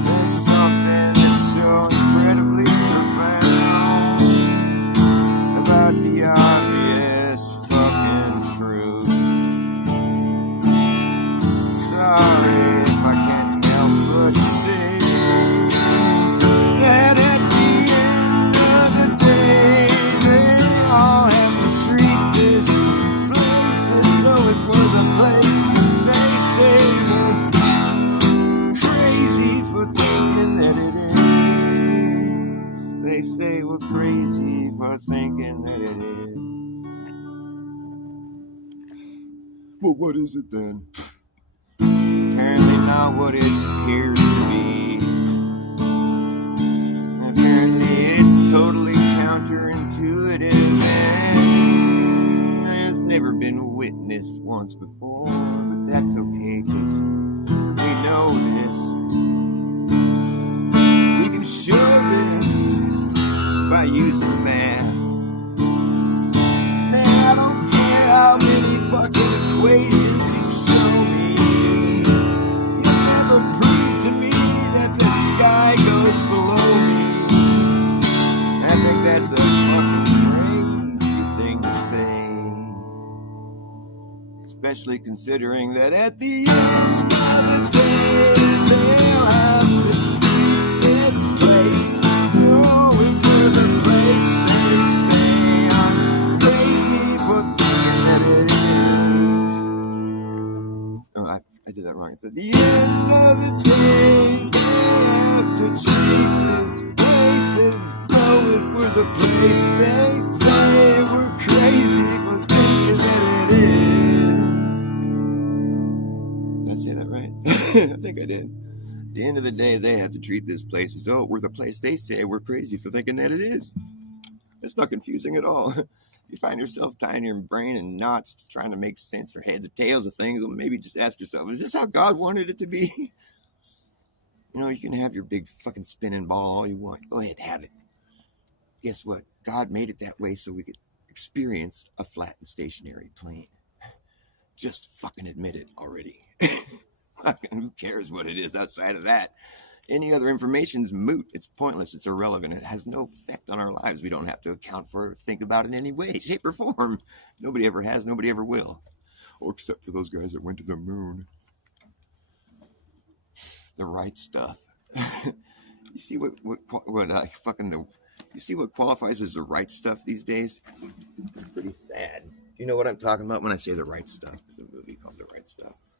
There's something that's so incredibly profound about the obvious fucking truth. what is it then? Apparently not what it appears to be. Apparently it's totally counterintuitive, and it's never been witnessed once before. But that's okay, 'cause we know this. We can show this by using math. Man, I don't care how many fucking equations you show me. You'll never prove to me that the sky goes below me. I think that's a fucking crazy thing to say. Especially considering that at the end of the day, they'll have to treat this place. Going to the place they say I'm crazy for thinking that it is. Oh, I did that wrong. It's at the end of the day, they have to treat this place as though it were the place they say we're crazy for thinking that it is. Did I say that right? I think I did. At the end of the day, they have to treat this place as though it were the place they say we're crazy for thinking that it is. It's not confusing at all. If you find yourself tying your brain in knots trying to make sense or heads or tails of things, well, maybe just ask yourself, is this how God wanted it to be? You know, you can have your big fucking spinning ball all you want. Go ahead, have it. Guess what? God made it that way so we could experience a flat and stationary plane. Just fucking admit it already. Who cares what it is outside of that? Any other information's moot. It's pointless. It's irrelevant. It has no effect on our lives. We don't have to account for it or think about it in any way, shape, or form. Nobody ever has. Nobody ever will. Or except for those guys that went to the moon. The right stuff. You see what you see what qualifies as the right stuff these days? It's pretty sad. You know what I'm talking about when I say the right stuff? There's a movie called The Right Stuff.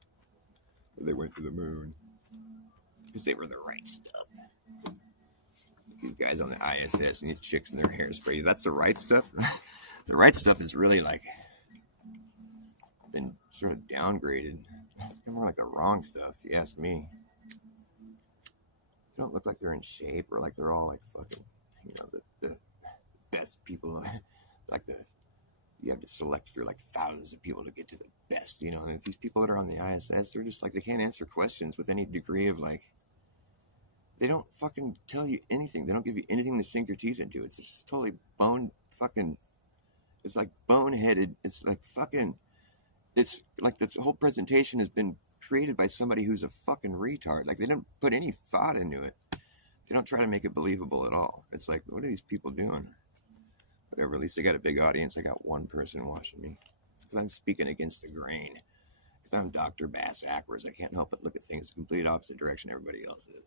They went to the moon because they were the right stuff. These guys on the ISS and these chicks in their hairspray. That's the right stuff. The right stuff is really like been sort of downgraded. It's more like the wrong stuff, if you ask me. They don't look like they're in shape or like they're all like fucking, you know, the best people. Like you have to select through like thousands of people to get to the best, you know. And these people that are on the ISS, they're just like, they can't answer questions with any degree of like, they don't fucking tell you anything. They don't give you anything to sink your teeth into. It's just totally it's like boneheaded. It's like fucking, it's like the whole presentation has been created by somebody who's a fucking retard. Like they didn't put any thought into it. They don't try to make it believable at all. It's like, what are these people doing? Whatever, at least they got a big audience. I got one person watching me. It's because I'm speaking against the grain. Because I'm Dr. Bass Ackwards. I can't help but look at things the complete opposite direction everybody else is.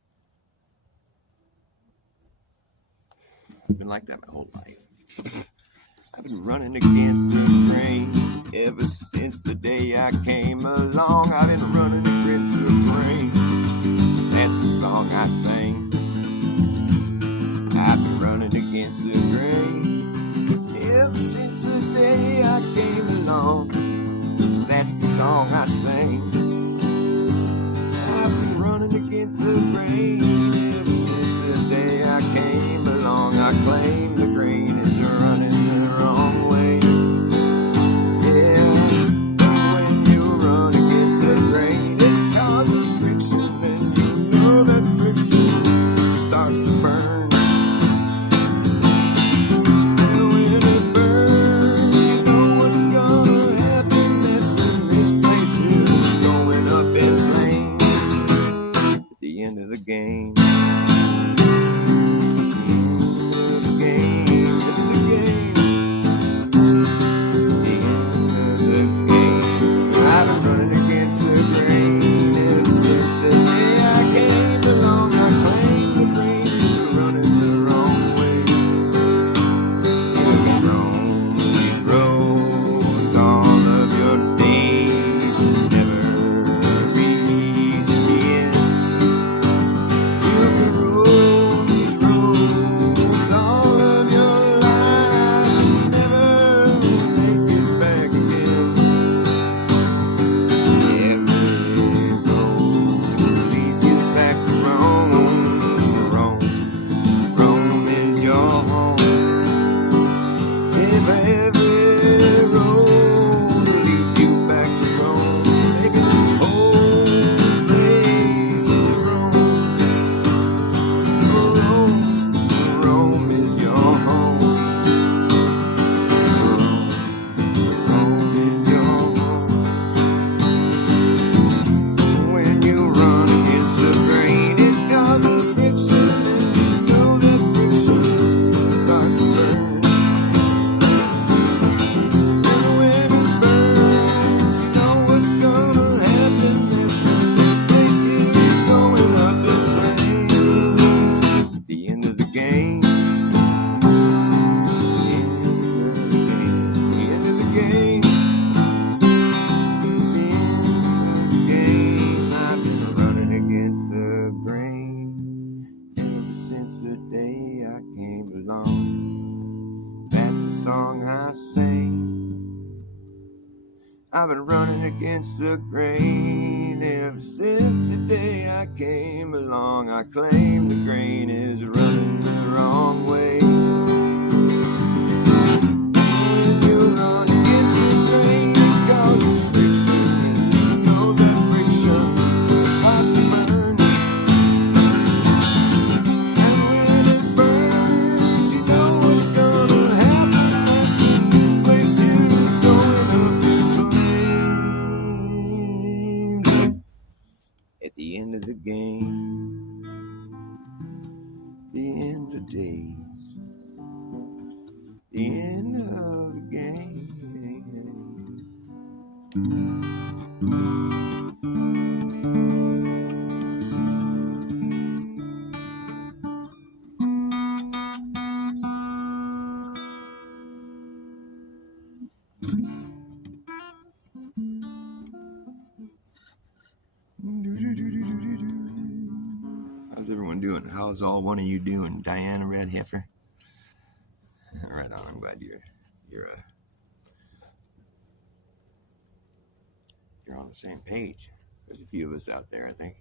I've been like that my whole life. I've been running against the grain ever since the day I came along. I've been running against the grain. That's the song I sing. I've been running against the grain ever since the day I came along. That's the song I sing. I've been running against the grain ever since the day I came along. I claim the grain is running the wrong way. Yeah, when you run against the grain, I've been running against the grain ever since the day I came along. I claim the grain is running the wrong way. When you run against the grain, it causes friction. You know that friction starts to burn. And when it burns, you know what's gonna happen. This place here is going up in flames. At the end of the game, the end of days, the end of the game. How's everyone doing? How's all one of you doing? Diana Red Heifer? Right on. I'm glad you're on the same page. There's a few of us out there, I think.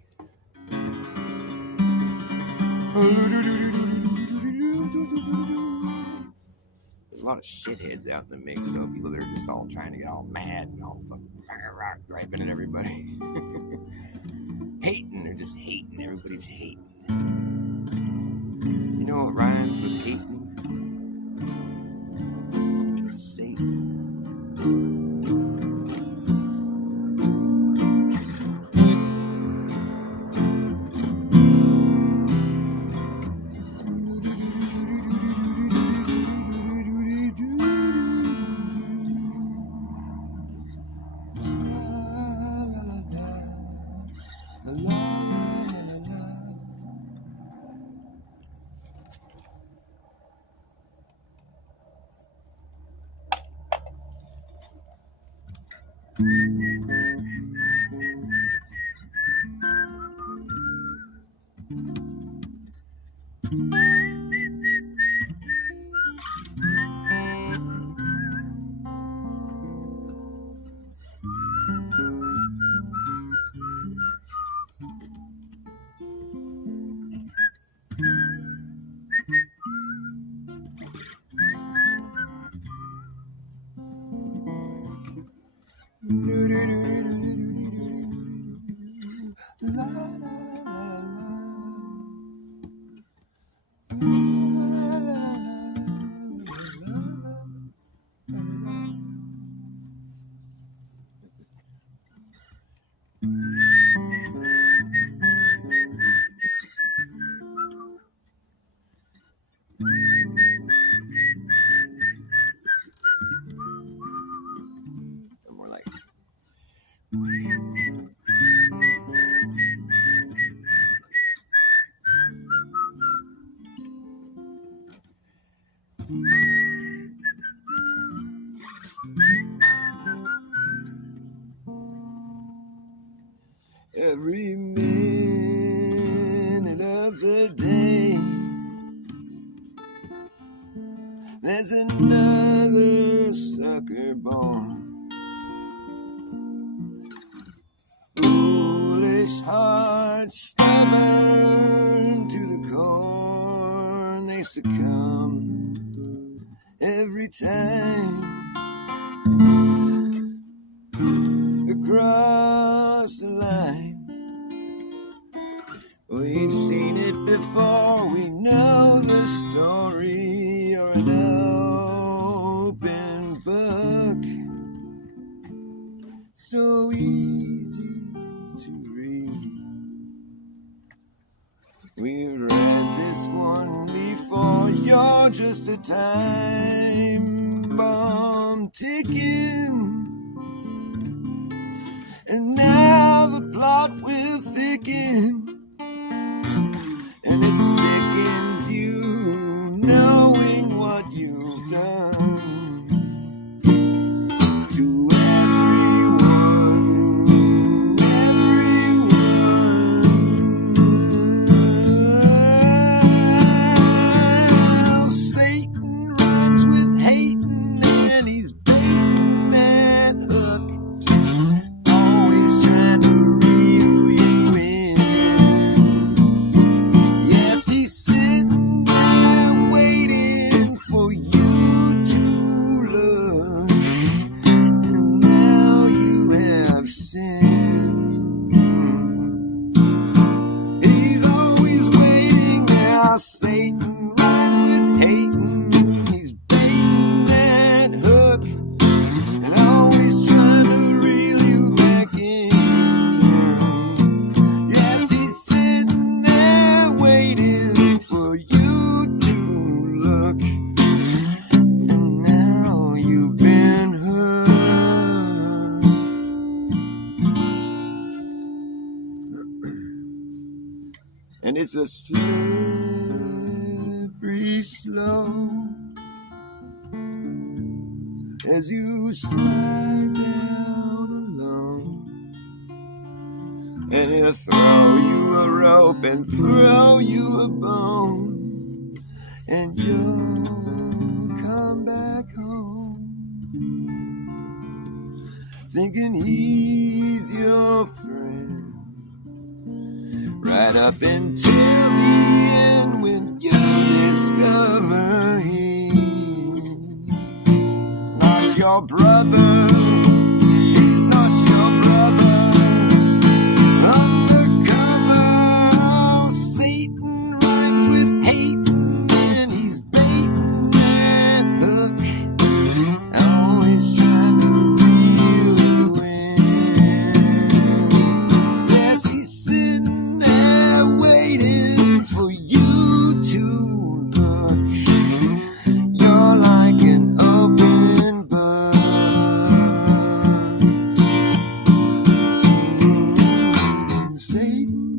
There's a lot of shitheads out in the mix, though. People that are just all trying to get all mad and all fucking griping at everybody. Hating. They're just hating. Everybody's hating. You know what rhymes with hating? Satan. More like every minute of the day, there's another sucker born. Foolish hearts stammer to the core, they succumb every time. Across the line, we've seen it before, we know the story. You're an open book, so easy to read. We've read this one before. You're just a time bomb ticking, and now the plot will thicken, and it sickens you knowing what you've done to everyone. Satan runs with hating, and he's baiting and it's a slippery slope as you slide down alone. And he'll throw you a rope and throw you a bone, and you'll come back home thinking he's your friend, right up until the end when you discover he's not your brother. He's not your brother. Undercover, Satan rhymes with hating, and he's baiting that hook, always trying to reel you in. Yes, he's sitting there waiting for you to look. You're like an open book. Satan.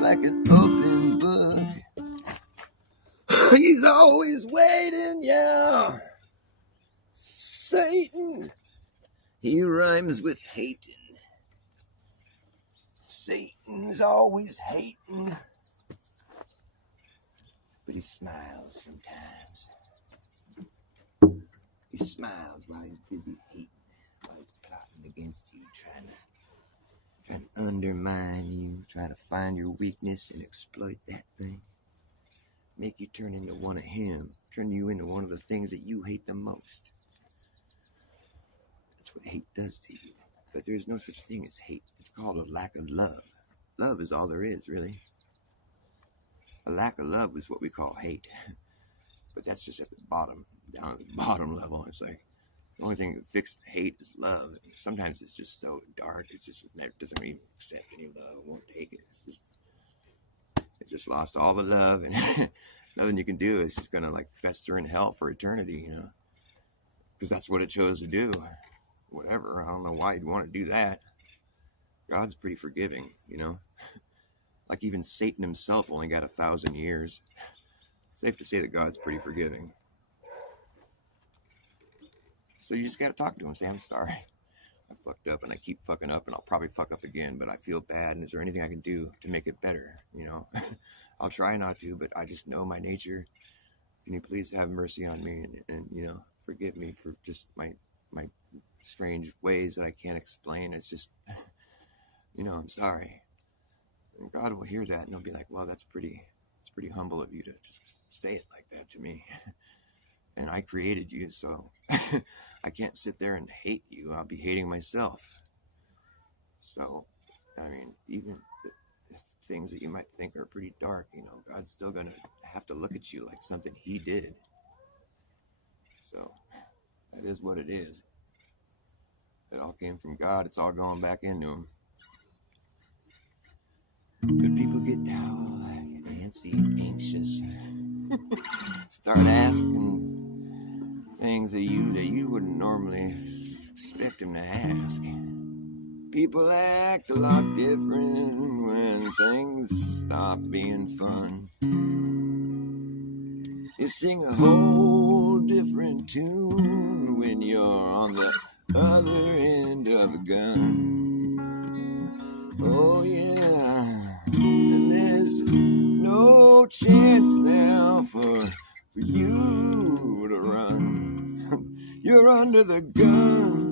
Like an open book. He's always waiting, yeah. Satan. He rhymes with hating. Satan's always hating. But he smiles sometimes. He smiles while he's busy hating, while he's plotting against you, trying to undermine you, trying to find your weakness and exploit that thing. Make you turn into one of him, turn you into one of the things that you hate the most. That's what hate does to you. But there's no such thing as hate. It's called a lack of love. Love is all there is, really. A lack of love is what we call hate. But that's just at the bottom, down at the bottom level. It's like, the only thing that fixes hate is love. And sometimes it's just so dark. It's just, it doesn't even accept any love. It won't take it. It's just, it just lost all the love. And nothing you can do. It's just going to like fester in hell for eternity, you know. Because that's what it chose to do. Whatever. I don't know why you'd want to do that. God's pretty forgiving, you know. Like even Satan himself only got 1,000 years. It's safe to say that God's pretty forgiving. So you just got to talk to him and say, I'm sorry. I fucked up and I keep fucking up and I'll probably fuck up again, but I feel bad. And is there anything I can do to make it better? You know, I'll try not to, but I just know my nature. Can you please have mercy on me and you know, forgive me for just my strange ways that I can't explain. It's just, you know, I'm sorry. And God will hear that and he'll be like, well, it's pretty humble of you to just say it like that to me. And I created you, so I can't sit there and hate you. I'll be hating myself. So, I mean, even the things that you might think are pretty dark, you know, God's still going to have to look at you like something he did. So, that is what it is. It all came from God. It's all going back into him. But people get antsy, anxious. Start asking things that you wouldn't normally expect them to ask. People act a lot different when things stop being fun. You sing a whole different tune when you're on the other end of a gun. Oh yeah, and there's no chance now for for you to run. You're under the gun.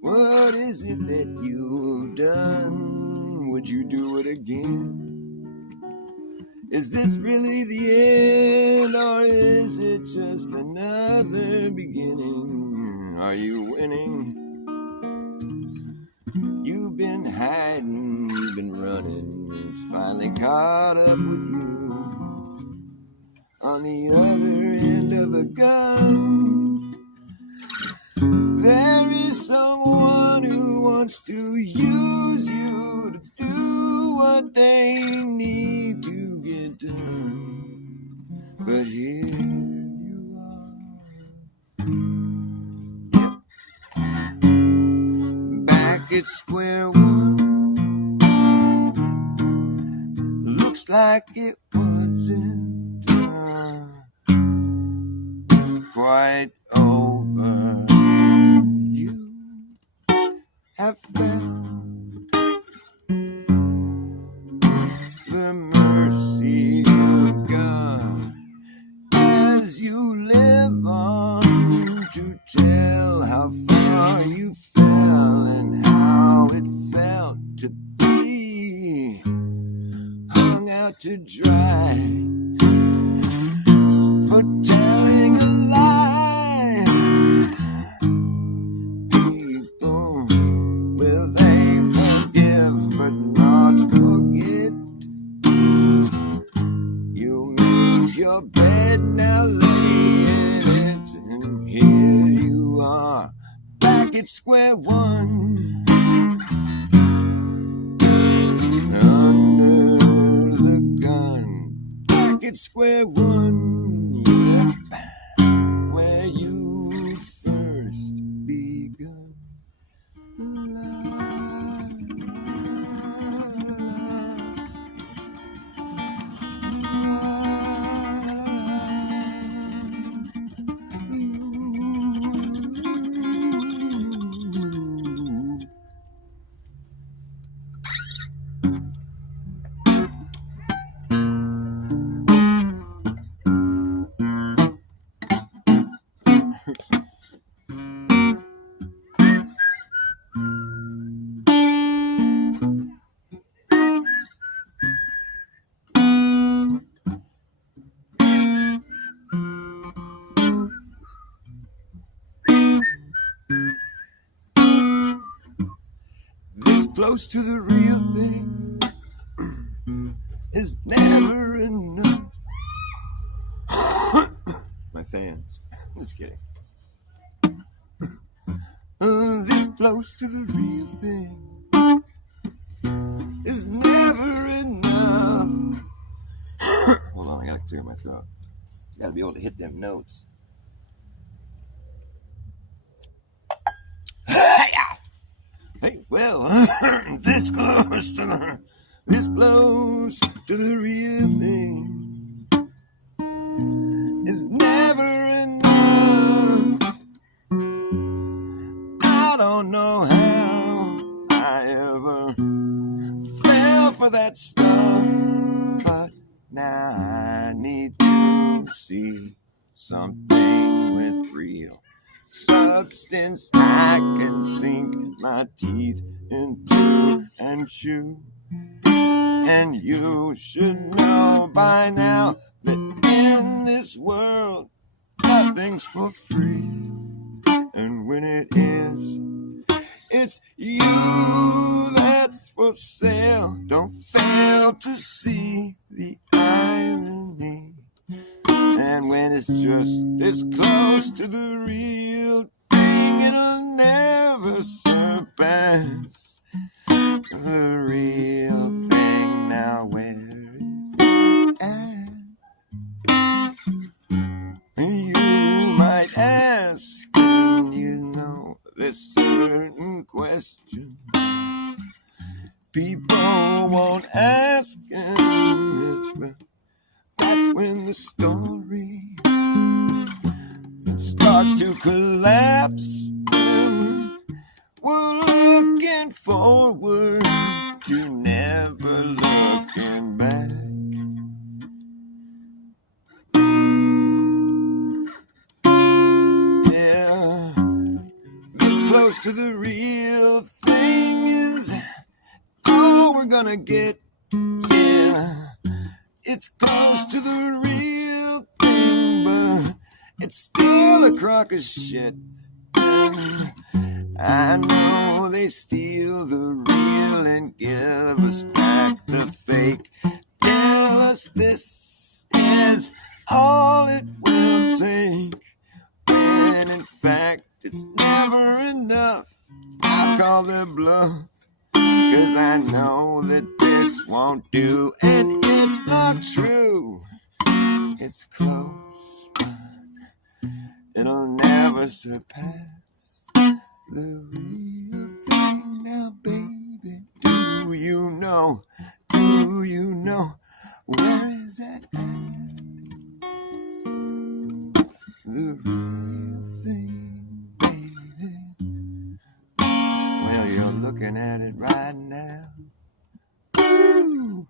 What is it that you've done? Would you do it again? Is this really the end, or is it just another beginning? Are you winning? You've been hiding, you've been running, it's finally caught up with you. On the other end of a gun, there is someone who wants to use you to do what they need to get done. But here you are, back at square one. Looks like it wasn't quite over. You have found the mercy of God as you live on to tell how far you fell and how it felt to be hung out to dry for telling a lie. People, will they forgive but not forget? You made your bed, now lay in it, and here you are, back at square one. Under the gun, back at square one, yeah, where you first begun. This close to the real thing is never enough. My fans. Just kidding. This close to the real thing is never enough. Hold on, I gotta clear my throat. Gotta be able to hit them notes. Hey, well, this close to the real thing is never enough. I don't know how I ever fell for that stuff, but now I need to see something with real substance I can sink my teeth into and chew. And you should know by now that in this world nothing's for free. And when it is, it's you that's for sale. Don't fail to see the irony. And when it's just this close to the real thing, it'll never surpass the real thing. Now where is it at? You might ask, and you know there's certain questions people won't ask, and that's when the story starts to collapse. We're looking forward to never looking back. to the real thing is all we're gonna get. Yeah, it's close to the real thing, but it's still a crock of shit. I know they steal the real and give us back the fake. Tell us this is all it will take, when in fact it's never enough. I'll call their bluff, 'cause I know that this won't do. And it's not true, it's close, but it'll never surpass the real thing. Now baby, do you know, where is that at? The real thing, baby. Well, you're looking at it right now. Woo!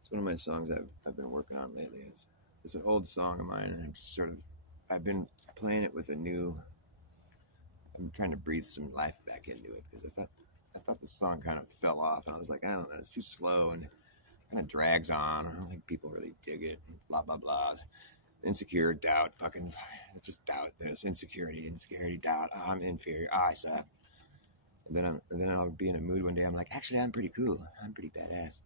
It's one of my songs I've been working on lately. It's an old song of mine, and I've been playing it with I'm trying to breathe some life back into it, because I thought the song kind of fell off, and I was like, I don't know, it's too slow and kind of drags on. I don't think people really dig it. Blah blah blah. Insecure, doubt, fucking just doubt. There's insecurity, doubt. Oh, I'm inferior. Oh, I suck. And then I'll be in a mood one day. I'm like, actually, I'm pretty cool. I'm pretty badass.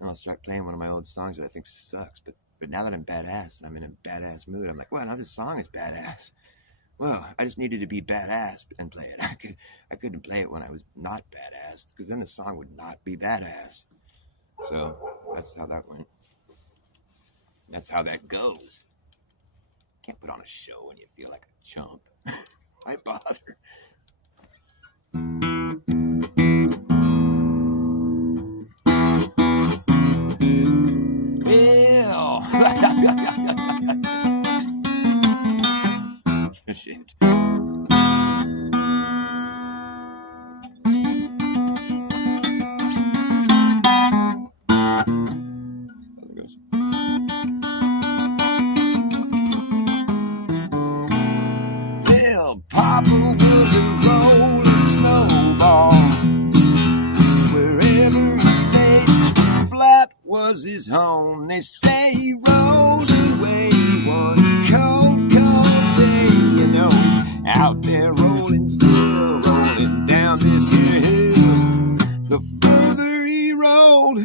And I'll start playing one of my old songs that I think sucks. But now that I'm badass and I'm in a badass mood, I'm like, well, now this song is badass. Well, I just needed to be badass and play it. I couldn't play it when I was not badass, because then the song would not be badass. So that's how that went. That's how that goes. Can't put on a show when you feel like a chump. Why bother? Shit. Well, Papa was a rolling snowball. Wherever he lay flat was his home. They say he rolled away one cold day. You know, he's out there rolling, still rolling down this here hill. The further he rolled,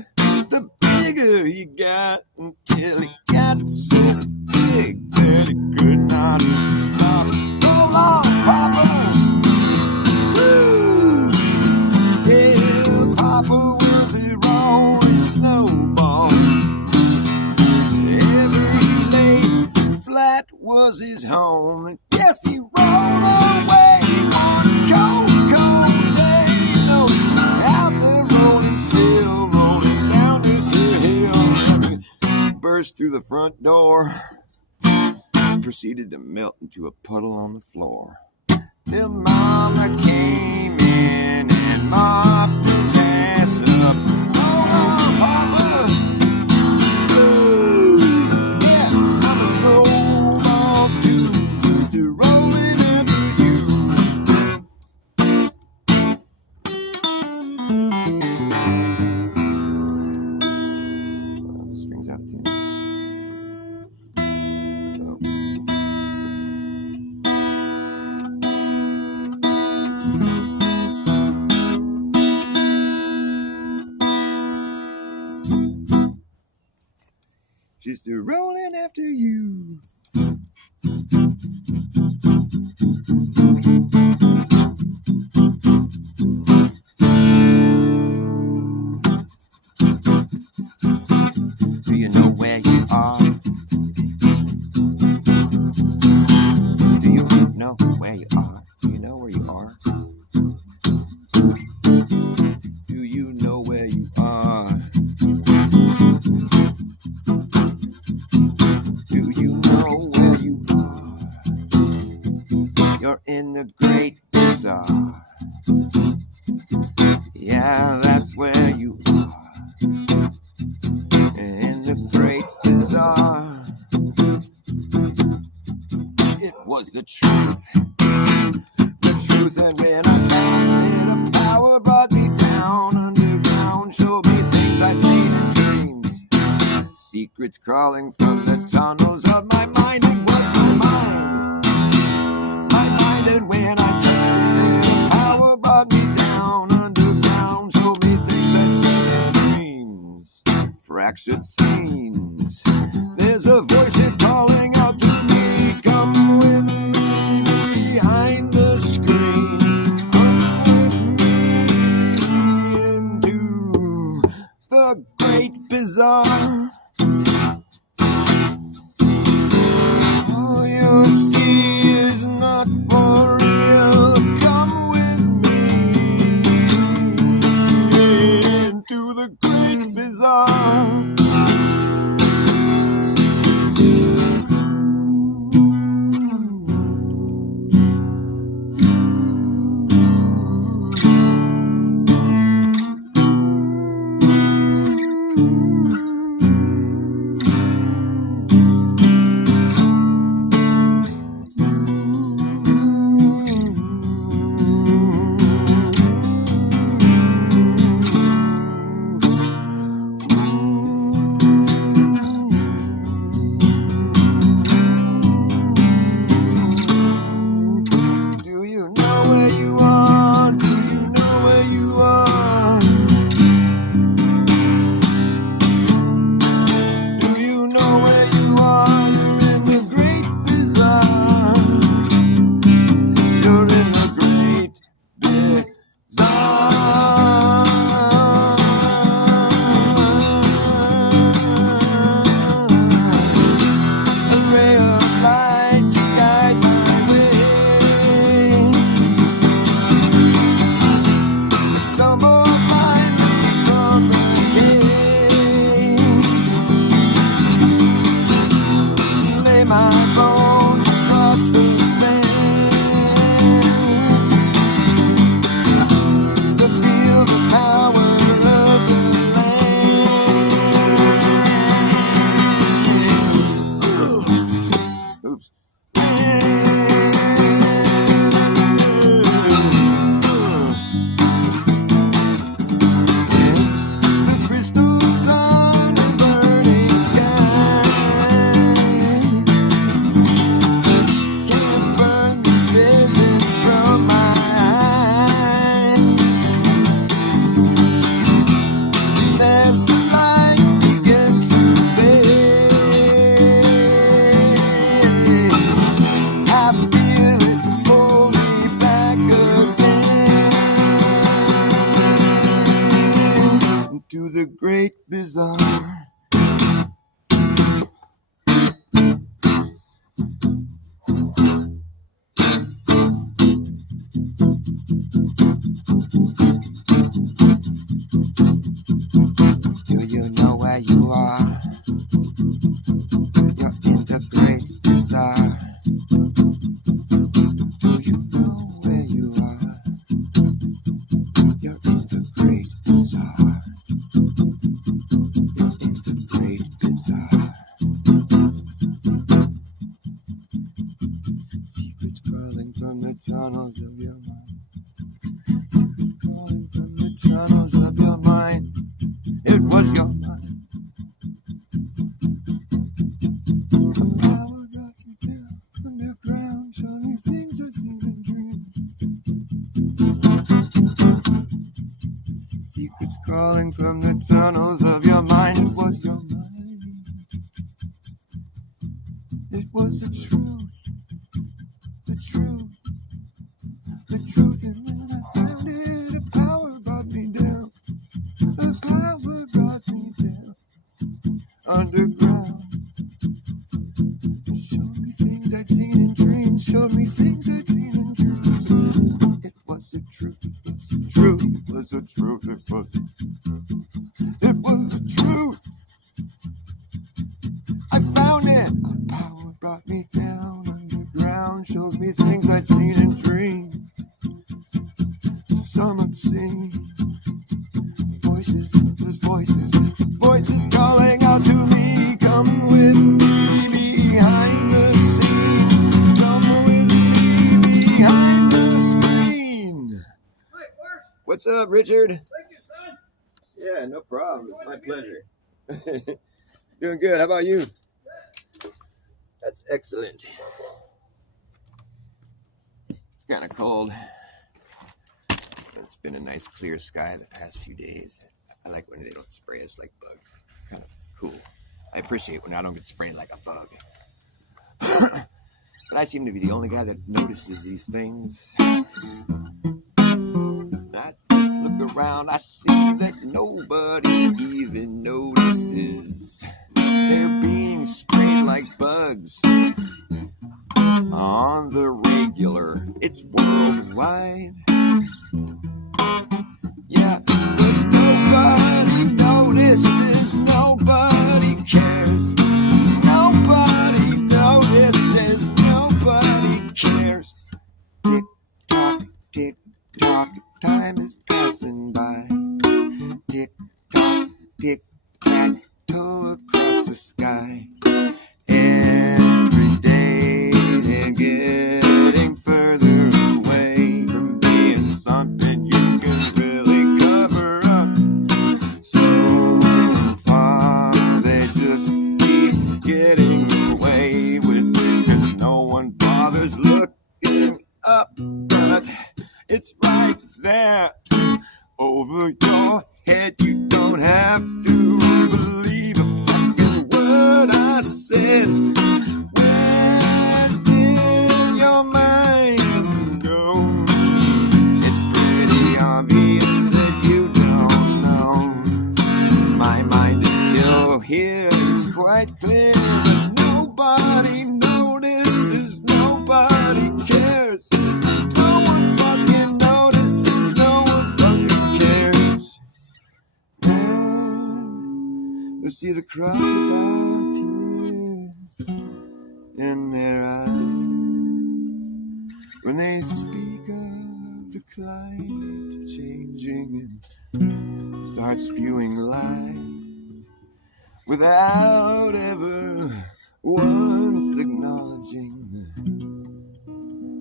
the bigger he got, until he got so big that he could not stop. Roll on, Papa! Woo! Yeah, Papa was a rolling snowball. Wherever he lay flat was his home. And yes, he rolled away one cold day. No, out there rolling, still rolling down this hill. Burst through the front door, proceeded to melt into a puddle on the floor. Till Mama came in and mopped his ass up. Oh, Papa! Ooh, yeah, I'm a snowball too, just a rolling after you. The string's out of tune. Just a rolling after you. In the great bazaar, it was the truth, and when I found it, a power brought me down underground, showed me things I'd seen in dreams, secrets crawling from the tunnels of my mind. It was my mind, and when I touched it, a power brought me down underground, showed me things I'd seen in dreams, fractured scenes. There's a voice that's calling out to me, come with me behind the screen, come with me into the great bazaar. All you see is not for real. Come with me into the great bazaar. To the great bazaar. Do you know where you are? You're in the great bazaar. Do you know where you are? You're in the great bazaar. You're in the great bazaar. Secrets crawling from the tunnels of your mind. Secrets crawling from the tunnels of your mind. It was your mind. A power brought you down underground, showed me things I've seen in dreams. Secrets crawling from the tunnels of your mind. It was your mind. It was the truth, the truth, the truth. And when I found it, a power brought me down. A power brought me down underground. Showed me things I'd seen in dreams. Showed me things I'd seen in dreams. It was the truth. It was the truth. It was the truth. It was the truth. I found it. A power brought me down underground. Showed me things I'd seen in dreams. Some I'd seen. Voices, those voices. Voices calling out to me, come with me behind the scene. Come with me behind the screen. What's up, Richard? Thank you, son. Yeah, no problem. It's my pleasure. Doing good. How about you? That's excellent. It's kind of cold. It's been a nice clear sky the past few days. I like when they don't spray us like bugs. It's kind of cool. I appreciate when I don't get sprayed like a bug. But I seem to be the only guy that notices these things. I just look around, I see that nobody even notices. They're being sprayed like bugs on the regular. It's worldwide. Yeah, but nobody notices, nobody cares. Nobody notices, nobody cares. Tick tock, time is passing by. Tick tock, tick tack, toe across the sky. Every day they're getting further away from being something you can really cover up. So far they just keep getting away with it, 'cause no one bothers looking up. But it's right there over your head. You don't have to believe a fucking word I said. Where did your mind go? It's pretty obvious that you don't know. My mind is still here, it's quite clear that nobody notices, nobody cares. No one fucking notices, no one fucking cares. You see the crocodile tears in their eyes when they speak of the climate changing and start spewing lies without ever once acknowledging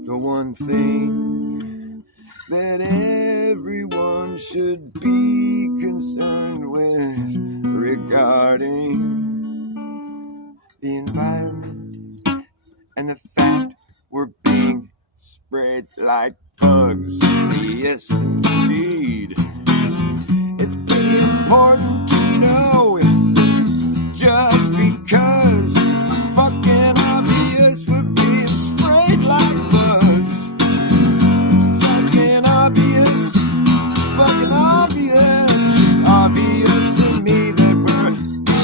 the one thing that everyone should be concerned with regarding the environment and the fact we're being sprayed like bugs. Yes, indeed. It's pretty important to know, just because fucking obvious we're being sprayed like bugs. It's fucking obvious, fucking obvious. It's obvious to me that we're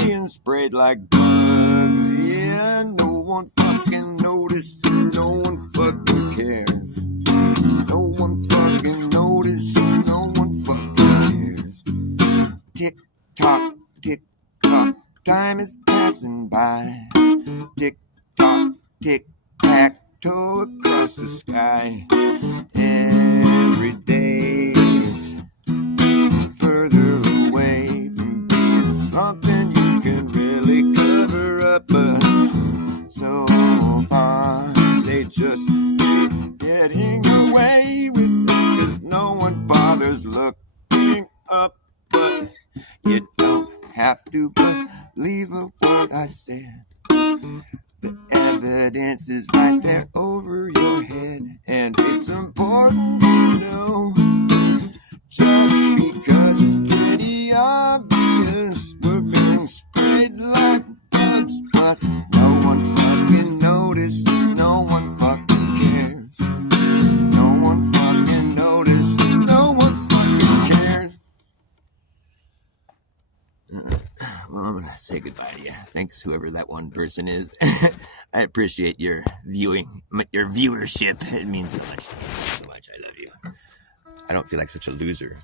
being sprayed like bugs. Yeah, no one fucking notices, no one fucking cares. No one fucking notices, no one fucking cares. Tick tock, time is passing by. Tick tock, tick tack, toe across the sky. Every day is further away from being something you can really cover up. But so far they just keep getting away with it, 'cause no one bothers looking up. But you don't have to believe a word I said. The evidence is right there over your head, and it's important to know, just because it's pretty obvious we're being sprayed like bugs. But no one fucking notices, no one fucking cares. No one fucking notices, no one fucking cares. Well, I'm gonna say goodbye to you. Thanks, whoever that one person is. I appreciate your viewership. It means so much. I love you. I don't feel like such a loser.